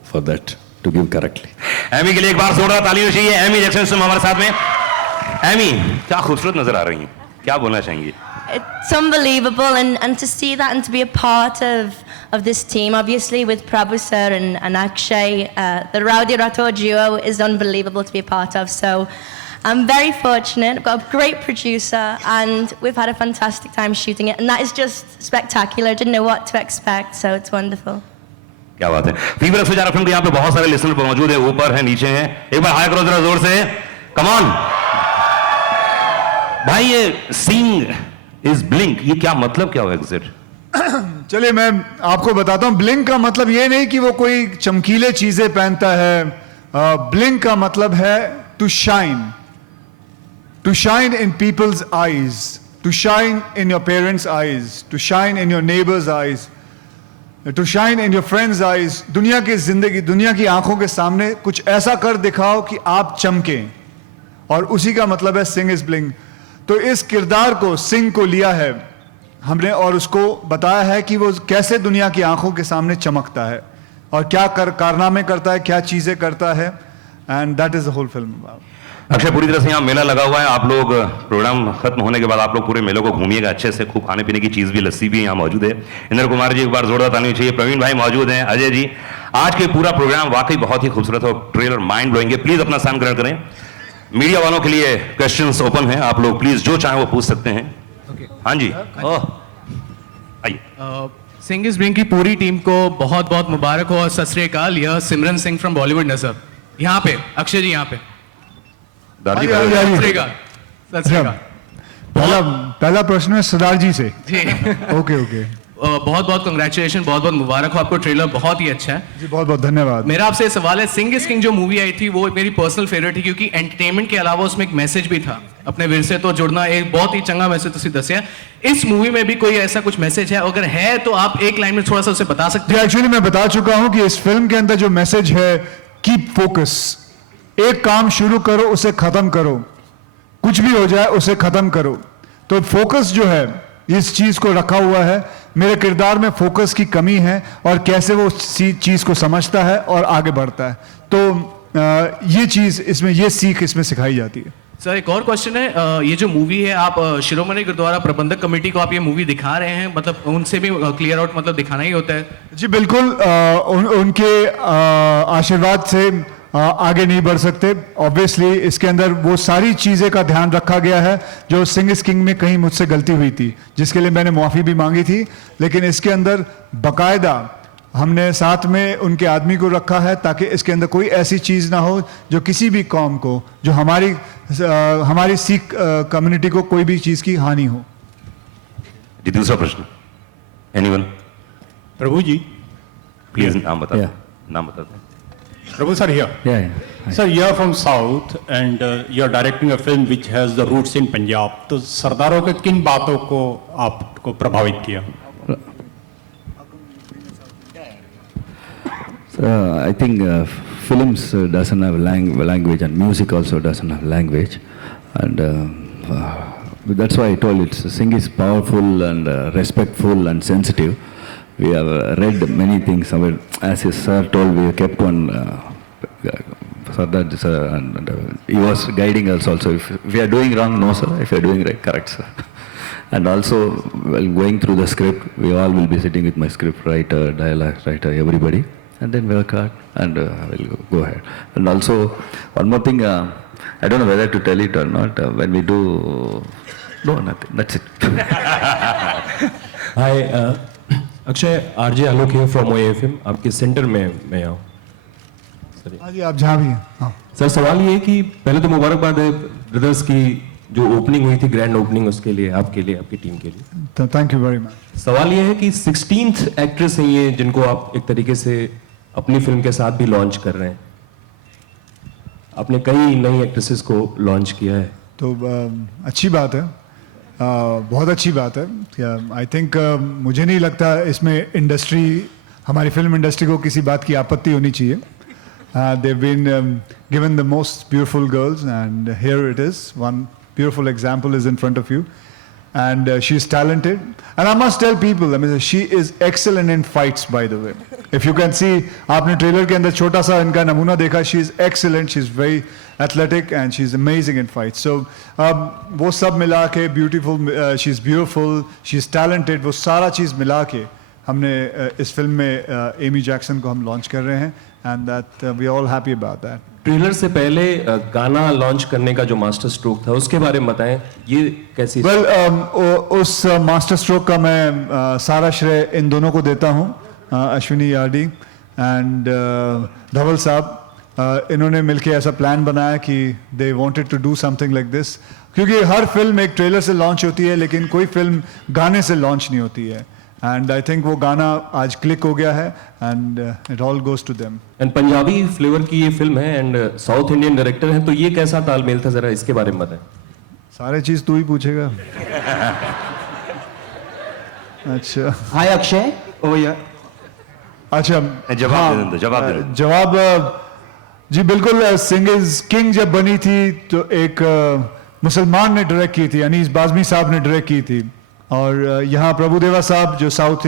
for that to give correctly. Amy के लिए एक बार जोरदार तालियां चाहिए। एमी जैक्सन हमारे साथ में। एमी, क्या खूबसूरत नजर आ रही हैं, क्या बोलना चाहेंगी? It's unbelievable, and to see that and to be a part of this team, obviously with Prabhu sir and Akshay, the Rowdy Rathore duo is unbelievable to be a part of. So I'm very fortunate. I've got a great producer, and we've had a fantastic time shooting it, and that is just spectacular. I didn't know what to expect, so it's wonderful. क्या बात है। Fever 104 film के यहाँ पे बहुत सारे listener मौजूद है, ऊपर है, नीचे हैं। एक बार हाई करो जरा जोर से, कम ऑन। भाई ये सिंग इज ब्लिंक, ये क्या मतलब क्या हुआ एग्जिट? चलिए मैं आपको बताता हूं। ब्लिंक का मतलब ये नहीं कि वो कोई चमकीले चीजें पहनता है। ब्लिंक का मतलब है to shine in people's eyes, to shine in your parents' eyes, to shine in your neighbours' eyes, to shine in your friends' eyes. दुनिया की जिंदगी, दुनिया की आंखों के सामने कुछ ऐसा कर दिखाओ कि आप चमकें, और उसी का मतलब है सिंग इज ब्लिंक। तो इस किरदार को, सिंग को लिया है हमने और उसको बताया है कि वो कैसे दुनिया की आंखों के सामने चमकता है और क्या कारनामे करता है, क्या चीजें करता है, and that is the whole film. Akshay, पूरी तरह से यहाँ मेला लगा हुआ है। आप लोग प्रोग्राम खत्म होने के बाद आप लोग पूरे मेले को घूमिएगा अच्छे से, खूब खाने पीने की चीज भी, लस्सी भी यहाँ मौजूद है। इंद्र कुमार जी एक बार जोरदार ताली चाहिए। प्रवीण भाई मौजूद हैं, अजय जी। आज के पूरा प्रोग्राम वाकई बहुत ही खूबसूरत है और ट्रेलर माइंड ब्लोइंग है। प्लीज अपना स्थान ग्रहण करें। मीडिया वालों के लिए क्वेश्चंस ओपन है, आप लोग प्लीज जो चाहें वो पूछ सकते हैं। हाँ जी, आइए। सिंग इज ब्लिंक की पूरी टीम को बहुत बहुत मुबारक हो और सत श्री अकाल। यह सिमरन सिंह फ्रॉम बॉलीवुड नजर यहाँ पे, अक्षय जी यहाँ पे। सत श्री अकाल, सत श्री अकाल। पहला प्रश्न है सरदार जी से। ओके। बहुत बहुत कंग्रेचुलेशन, बहुत बहुत मुबारक हो आपको। ट्रेलर बहुत ही अच्छा है जी, बहुत बहुत धन्यवाद। मेरा आपसे सवाल है, सिंग इज किंग जो मूवी आई थी वो मेरी पर्सनल फेवरेट थी, क्योंकि एंटरटेनमेंट के अलावा उसमें एक मैसेज भी था, अपने विरसे तो जुड़ना, एक बहुत ही चंगा मैसेज तुसी दसिया। इस मूवी में भी कोई ऐसा कुछ मैसेज है? अगर है तो आप एक लाइन में थोड़ा सा उसे बता सकते हैं? एक्चुअली मैं बता चुका हूं कि इस फिल्म के अंदर जो मैसेज है, कीप फोकस। एक काम शुरू करो, उसे खत्म करो, कुछ भी हो जाए उसे खत्म करो। तो फोकस जो है इस चीज को रखा हुआ है। मेरे किरदार में फोकस की कमी है और कैसे वो चीज को समझता है और आगे बढ़ता है। तो ये चीज इसमें, ये सीख इसमें सिखाई जाती है। सर एक और क्वेश्चन है, ये जो मूवी है आप शिरोमणि गुरुद्वारा प्रबंधक कमेटी को आप ये मूवी दिखा रहे हैं, मतलब उनसे भी क्लियर आउट मतलब दिखाना ही होता है? जी बिल्कुल, उनके आशीर्वाद से आगे नहीं बढ़ सकते। ऑब्वियसली इसके अंदर वो सारी चीजें का ध्यान रखा गया है जो सिंग इज किंग में कहीं मुझसे गलती हुई थी, जिसके लिए मैंने माफी भी मांगी थी। लेकिन इसके अंदर बकायदा हमने साथ में उनके आदमी को रखा है ताकि इसके अंदर कोई ऐसी चीज ना हो जो किसी भी कौम को, जो हमारी सिख कम्युनिटी को कोई भी चीज की हानि हो। जी दूसरा प्रश्न, एनीवन? प्रभु जी प्लीज नाम बता। नाम बताते हैं। Prabhu sir here. Yeah. Sir, you are from South and you are directing a film which has the roots in Punjab. तो सरदारों के किन बातों को आपको प्रभावित किया? I think films doesn't have language, and music also doesn't have language, and that's why I told it. Sing is powerful and respectful and sensitive. We have read many things. As his sir told, we kept one Sardar sir, and he was guiding us also. If we are doing wrong, no sir. If we are doing right, correct sir. And also, while going through the script, we all will be sitting with my script writer, dialogue writer, everybody, and then work hard and we'll go ahead. And also, one more thing, I don't know whether to tell it or not. When we do, no, nothing. That's it. Hi. Akshay, RJ Alok है from OAFM, आपके centre में मैं आऊँ। हाँ जी, आप जहाँ भी हैं। हाँ। सर सवाल ये है कि पहले तो मुबारकबाद है ब्रदर्स की जो ओपनिंग हुई थी, ग्रैंड ओपनिंग, उसके लिए, आपके लिए, आपकी टीम के लिए। Thank you very much. सवाल ये है कि 16th एक्ट्रेस हैं ये जिनको आप एक तरीके से अपनी फिल्म के साथ भी लॉन्च कर रहे हैं। आपने कई नई एक्ट्रेसेस को लॉन्च किया है, तो अच्छी बात है, बहुत अच्छी बात है। आई थिंक मुझे नहीं लगता इसमें इंडस्ट्री, हमारी फिल्म इंडस्ट्री को किसी बात की आपत्ति होनी चाहिए। They've been given the most beautiful girls, and here it is. One beautiful example is in front of you, and she's talented. And I must tell people, I mean, she is excellent in fights, by the way. If you can see, आपने trailer के अंदर छोटा सा इनका नमूना देखा, she is excellent, she is very athletic, and she is amazing in fights. So वो सब मिला के beautiful, she is beautiful, she is talented, वो सारा चीज़ मिला के हमने इस फिल्म में एमी जैक्सन को हम लॉन्च कर रहे हैं, and that we are all happy about that. Trailer से पहले गाना लॉन्च करने का जो मास्टर स्ट्रोक था उसके बारे में बताएं, ये कैसी? उस मास्टर स्ट्रोक का मैं सारा श्रेय इन दोनों को देता हूं, अश्विनी यार्डी एंड धवल साहब इन्होंने मिलके ऐसा प्लान बनाया कि they wanted to do something like this, क्योंकि हर फिल्म एक ट्रेलर से लॉन्च होती है लेकिन कोई फिल्म गाने से लॉन्च नहीं होती है, एंड आई थिंक वो गाना आज क्लिक हो गया है and it all goes to them. And Punjabi flavour की ये फिल्म है एंड साउथ इंडियन डायरेक्टर हैं, तो ये कैसा तालमेल था, जरा इसके बारे में बताएं। सारे चीज तू ही पूछेगा। अच्छा Hi Akshay, over here. अच्छा जवाब जी बिल्कुल। सिंग इज किंग जब बनी थी तो एक मुसलमान ने डायरेक्ट की थी, अनीस बाज़मी साहब ने डायरेक्ट की थी, और यहाँ प्रभुदेवा साहब जो साउथ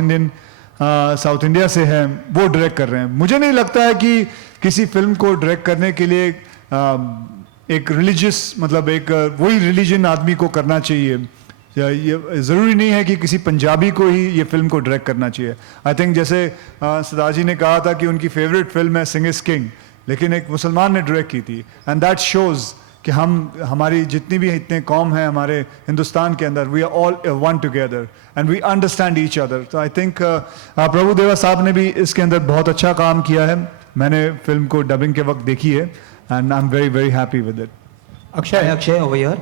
इंडिया से हैं वो डायरेक्ट कर रहे हैं। मुझे नहीं लगता है कि किसी फिल्म को डायरेक्ट करने के लिए एक रिलीजियस मतलब एक वही रिलीजन आदमी को करना चाहिए। ये ज़रूरी नहीं है कि किसी पंजाबी को ही ये फिल्म को डायरेक्ट करना चाहिए। आई थिंक जैसे सरदार जी ने कहा था कि उनकी फेवरेट फिल्म है सिंग इज किंग, लेकिन एक मुसलमान ने डायरेक्ट की थी, एंड दैट शोज़ कि हमारी जितनी भी इतने कौम हैं हमारे हिंदुस्तान के अंदर, we are all one together and we understand each other. तो आई थिंक प्रभुदेवा साहब ने भी इसके अंदर बहुत अच्छा काम किया है। मैंने फिल्म को डबिंग के वक्त देखी है and I am very very happy with it. Akshay over here.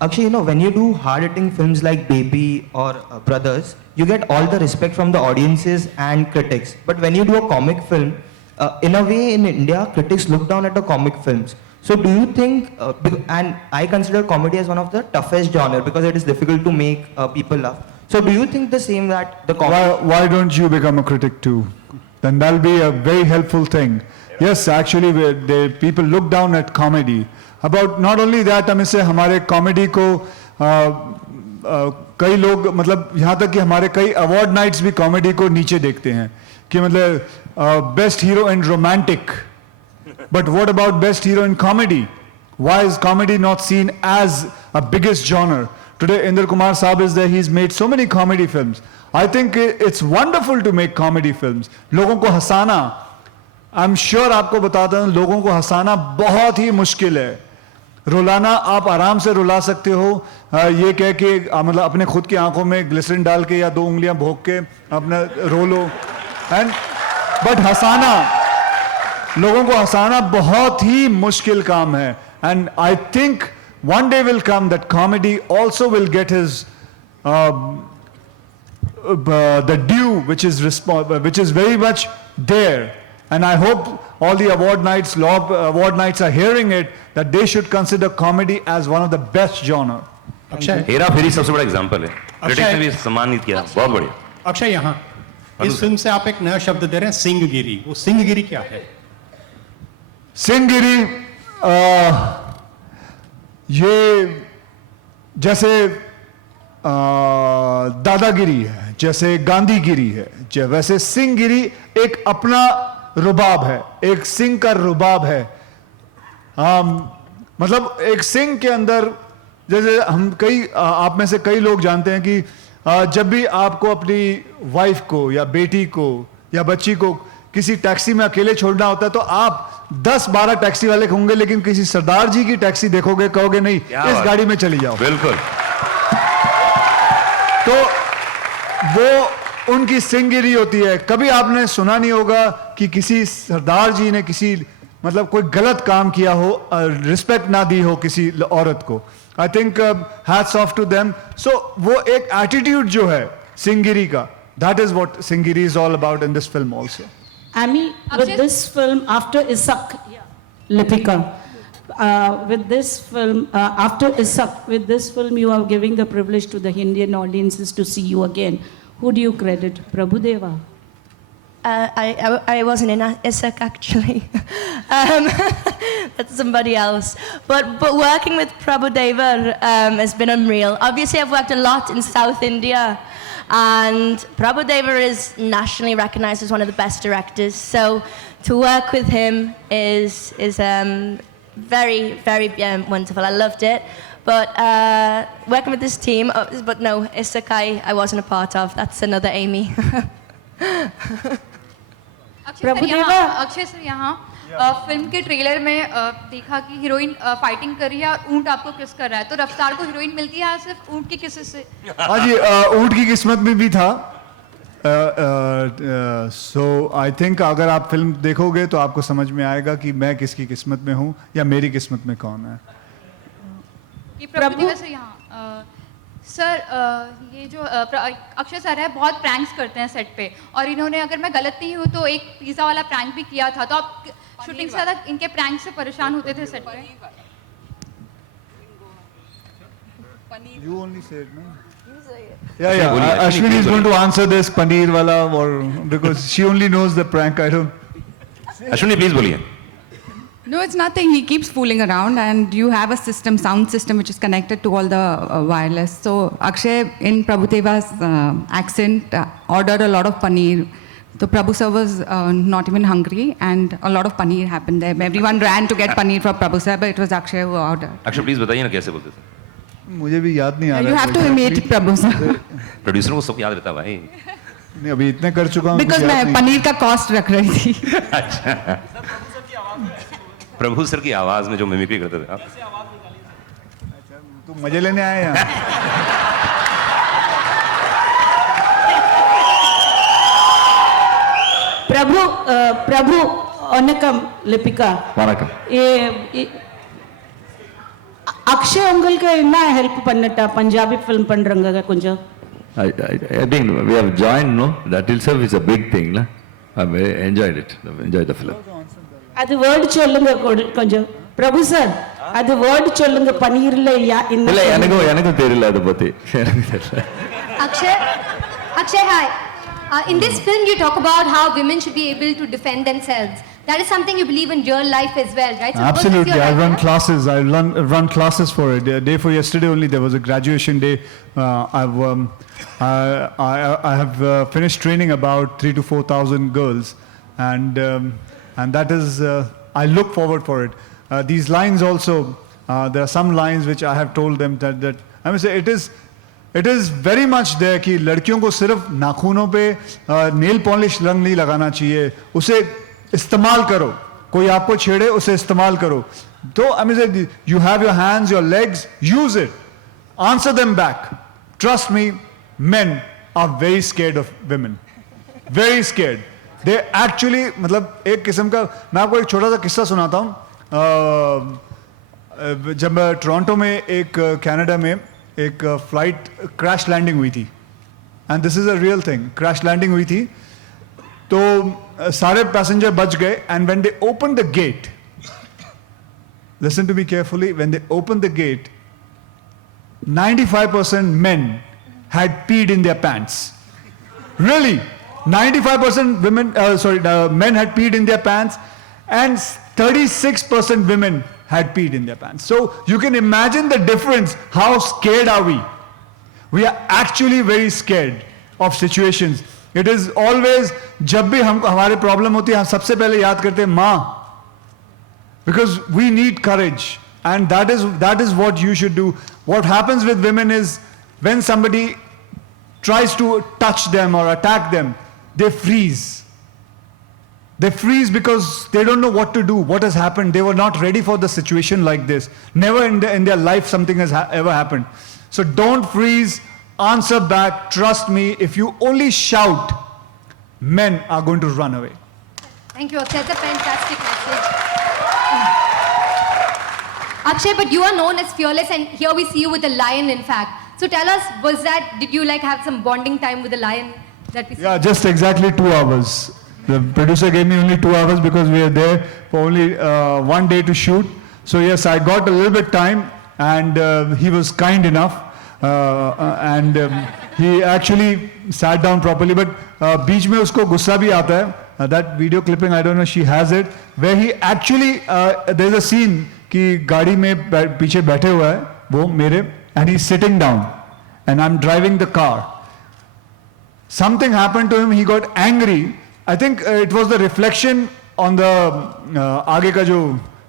Akshay, you know, when you do hard-hitting films like Baby or Brothers, you get all the respect from the audiences and critics. But when you do a comic film, in a way in India, critics look down at the comic films. So do you think, and I consider comedy as one of the toughest genre because it is difficult to make people laugh. So do you think the same that the comedy... Why don't you become a critic too? Then that'll be a very helpful thing. Yes, actually, people look down at comedy. About not only that, हम इससे हमारे comedy को कई लोग मतलब यहाँ तक कि हमारे कई अवार्ड नाइट्स भी कॉमेडी को नीचे देखते हैं कि मतलब best hero in romantic, but what about best hero in comedy? Why is comedy not seen as a biggest genre? Today Indra Kumar Saab is there, he's made so many comedy films. I think it's wonderful to make comedy films. लोगों को हंसाना, I'm sure आपको बताता हूँ, लोगों को हंसाना बहुत ही मुश्किल है। रुलाना आप आराम से रुला सकते हो, ये कह के मतलब अपने खुद की आंखों में ग्लिसरीन डाल के या 2 उंगलियां भोग के अपना रो लो, बट हंसाना, लोगों को हंसाना बहुत ही मुश्किल काम है। And I think one day will come that comedy also will get his the due which is very much there. And I hope all the award nights are hearing it, that they should consider comedy as one of the best genre. Akshay, Hera Pheri सबसे बड़ा example है, critics ने भी सम्मानित किया, बहुत बढ़िया। अक्षय, यहाँ इस फिल्म से आप एक नया शब्द दे रहे हैं, सिंहगिरी। वो सिंहगिरी क्या है? सिंहगिरी ये जैसे दादागिरी है, जैसे गांधीगिरी है, वैसे सिंहगिरी एक अपना रुबाब है, एक सिंह का रुबाब है। मतलब एक सिंह के अंदर, जैसे हम आप में से कई लोग जानते हैं कि जब भी आपको अपनी वाइफ को या बेटी को या बच्ची को किसी टैक्सी में अकेले छोड़ना होता है तो आप 10-12 टैक्सी वाले होंगे, लेकिन किसी सरदार जी की टैक्सी देखोगे, कहोगे नहीं इस गाड़ी में चली जाओ। बिल्कुल। तो वो उनकी सिंहगिरी होती है। कभी आपने सुना नहीं होगा कि किसी सरदार जी ने किसी मतलब कोई गलत काम किया हो, रिस्पेक्ट ना दी हो किसी औरत को। I think hats off to them. So वो एक एटीट्यूड जो है सिंहगिरी का, दैट इज व्हाट सिंहगिरी is all about in this film also. Ami, with this film, after Isak, Lipika, with this film, after Isak, with this film, you are giving the privilege to the Indian audiences to see you again. Who do you credit? Prabhudeva? I wasn't in Isak actually. That's somebody else. But working with Prabhudeva has been unreal. Obviously, I've worked a lot in South India. And Prabhudeva is nationally recognized as one of the best directors. So to work with him is very, very wonderful. I loved it. But working with this team, but no, Isak I wasn't a part of. That's another Amy. Akshay sir, यहाँ film के trailer में देखा कि heroine fighting कर रही है और ऊंट आपको किस कर रहा है, तो रफ्तार को हीरोइन मिलती है सिर्फ ऊंट की किस्से से? हाँ जी, ऊंट की किस्मत में भी था, सो आई थिंक अगर आप फिल्म देखोगे तो आपको समझ में आएगा कि मैं किसकी किस्मत में हूँ या मेरी किस्मत में कौन है. ये प्रभु से यहाँ सर ये जो अक्षय सर है बहुत प्रैंक्स करते हैं सेट पे और इन्होंने अगर मैं गलत नहीं हूँ तो एक पिज़्ज़ा वाला प्रैंक भी किया था तो आप शूटिंग से ज़्यादा इनके प्रैंक से परेशान होते थे सेट पे. You only said no. Yeah. Ashwini is going to answer this paneer wala or because she only knows the prank. I don't. Ashwini please बोलिए. No, it's nothing. He keeps fooling around, and you have a system, sound system, which is connected to all the wireless. So Akshay, in Prabhudeva's accent, ordered a lot of paneer. So Prabhu sir was not even hungry, and a lot of paneer happened there. Everyone ran to get paneer for Prabhu sir, but it was Akshay who ordered. Akshay please बताइए ना कैसे बोलते थे. मुझे भी याद नहीं आ रहा. You have to imitate Prabhu sir. Producer को सब याद रहता भाई. नहीं अभी इतने कर चुका हूँ. Because मैं पनीर का कॉस्ट रख रही थी. अच्छा. प्रभु सर की आवाज में जो मिमिक्री करते थे आप. तू मजे लेने आए यहाँ. प्रभु वनकम लिपिका. வணக்கம். அக்ஷய் உங்களுக்கு என்ன ஹெல்ப் பண்ணட்டா பஞ்சாபி ஃபிலிம் பண்றங்க கொஞ்சம். I think we have joined, no? That itself is a big thing, na? I enjoyed it. Enjoyed the film. அது வேர்ட் சொல்லுங்க கொஞ்சம். பிரபு சார் அது வேர்ட் சொல்லுங்க பன்னீர்ல இல்ல எனக்கும் தெரியல அத பத்தி. Akshay, hi. In this film, you talk about how women should be able to defend themselves. That is something you believe in real life as well, right? So Absolutely. I run classes. I run classes for it. The day for yesterday only, there was a graduation day. I have finished training about 3,000 to 4,000 girls, and that is I look forward for it. These lines also. There are some lines which I have told them that I must say it is very much there कि लड़कियों को सिर्फ नाखूनों पे nail polish रंग नहीं लगाना चाहिए. उसे इस्तेमाल करो. कोई आपको छेड़े उसे इस्तेमाल करो. तो I mean say you have your hands, your legs, use it. Answer them back. Trust me, men are very scared of women. Very scared. They actually मतलब एक किस्म का मैं आपको एक छोटा सा किस्सा सुनाता हूँ. जब मैं टोरंटो में एक कनाडा में एक फ्लाइट क्रैश लैंडिंग हुई थी. And this is a real thing. Crash landing हुई थी तो सारे पैसेंजर बच गए. And when they open the gate, listen to me carefully, when they open the gate 95% men had peed in their pants. Really, 95% men had peed in their pants, and 36% women had peed in their pants. So you can imagine the difference. How scared are we? We are actually very scared of situations. It is always जब भी हमको हमारे problem होती है हम सबसे पहले याद करते हैं माँ. Because we need courage, and that is what you should do. What happens with women is when somebody tries to touch them or attack them, they freeze. They freeze because they don't know what to do, what has happened. They were not ready for the situation like this. Never in their life something has ever happened. So don't freeze, answer back, trust me. If you only shout, men are going to run away. Thank you, Akshay. That's a fantastic message. Akshay, but you are known as fearless, and here we see you with a lion, in fact. So tell us, did you like have some bonding time with the lion that we see? Yeah, just exactly 2 hours. The producer gave me only 2 hours because we were there for only 1 day to shoot. So yes, I got a little bit time, and he was kind enough, and he actually sat down properly. But बीच में उसको गुस्सा भी आता है. That video clipping, I don't know, she has it, where he actually there's a scene कि गाड़ी में पीछे बैठे हुआ है वो मेरे, and he's sitting down, and I'm driving the car. Something happened to him. He got angry. I think it was the reflection on the आगे का जो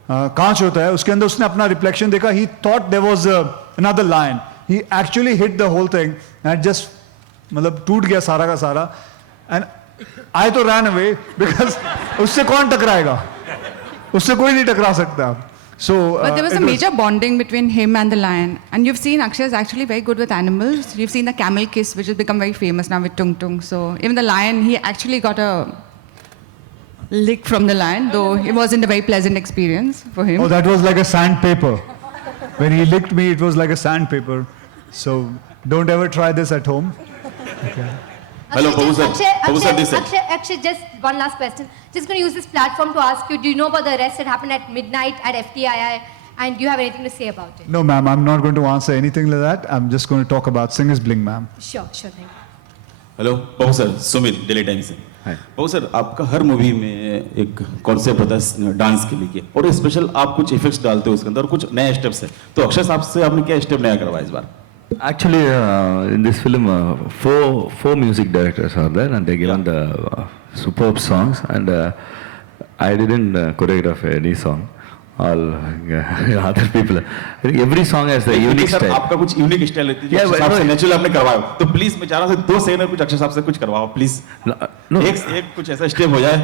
कांच होता है उसके अंदर उसने अपना reflection देखा. He thought there was another lion. He actually hit the whole thing and just मतलब टूट गया सारा का सारा. And I तो ran away because उससे कौन टकराएगा? उससे कोई नहीं टकरा सकता. So, But there was a it major bonding between him and the lion. And you've seen Akshay is actually very good with animals. You've seen the camel kiss, which has become very famous now with Tung Tung. So even the lion, he actually got a lick from the lion, though it wasn't a very pleasant experience for him. Oh, that was like a sandpaper. When he licked me, it was like a sandpaper. So don't ever try this at home. Okay. Hello, Babu sir. Babu sir, this side. Akshay, just one last question. Just going to use this platform to ask you, do you know about the arrest that happened at midnight at FTII? And do you have anything to say about it? No, ma'am, I'm not going to answer anything like that. I'm just going to talk about Singer's Bling, ma'am. Sure, thank you. Hello Babu sir, Sumit Delhi time से। बाबू sir, आपका हर movie में एक concept होता है dance के लिए, और special आप कुछ इफेक्ट्स डालते हो उसके अंदर, और कुछ नए स्टेप्स है। तो अक्षय साहब से आपने क्या स्टेप नया करवाया इस बार? Actually, in this film, four music directors are there, and they given the superb songs, and I didn't choreograph any song. All other people. Every song has a unique sir, style. आपका कुछ unique style रहती है, अक्षय साहब से natural आपने करवाया। तो please मैं चाह रहा था 2 सेकंड में कुछ अक्षय साहब से कुछ करवाओ प्लीज। एक कुछ ऐसा स्टेप हो जाए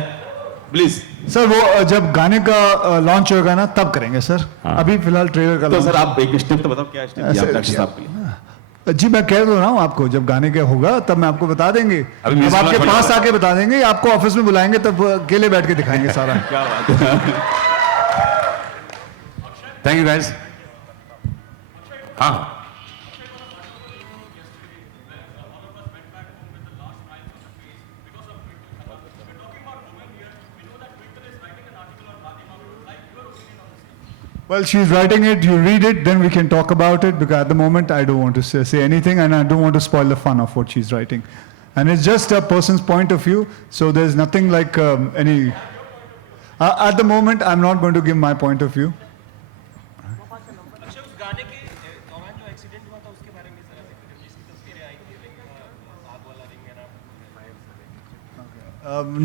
प्लीज। सर वो जब गाने का लॉन्च होगा ना तब करेंगे सर। अभी फिलहाल ट्रेलर का तो launch सर आप एक स्टेप तो बताओ, क्या स्टेप दिया आपने अक्षय साहब के लिए? जी मैं कह रहा हूँ आपको, जब गाने का होगा तब मैं आपको बता देंगे। अभी अब आपके पास आके बता देंगे, आपको ऑफिस में बुलाएंगे तब अकेले बैठ के दिखाएंगे सारा। क्या बात है। Thank you guys. हाँ Well, she's writing it, you read it, then we can talk about it, because at the moment I don't want to say anything, and I don't want to spoil the fun of what she's writing. And it's just a person's point of view, so there's nothing like any... at the moment, I'm not going to give my point of view.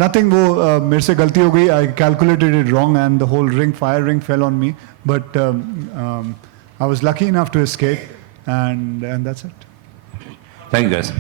Nothing, वो मेरे से गलती हो गई, I calculated it wrong and the whole fire ring fell on me, but I was lucky enough to escape, and that's it. Thank you guys.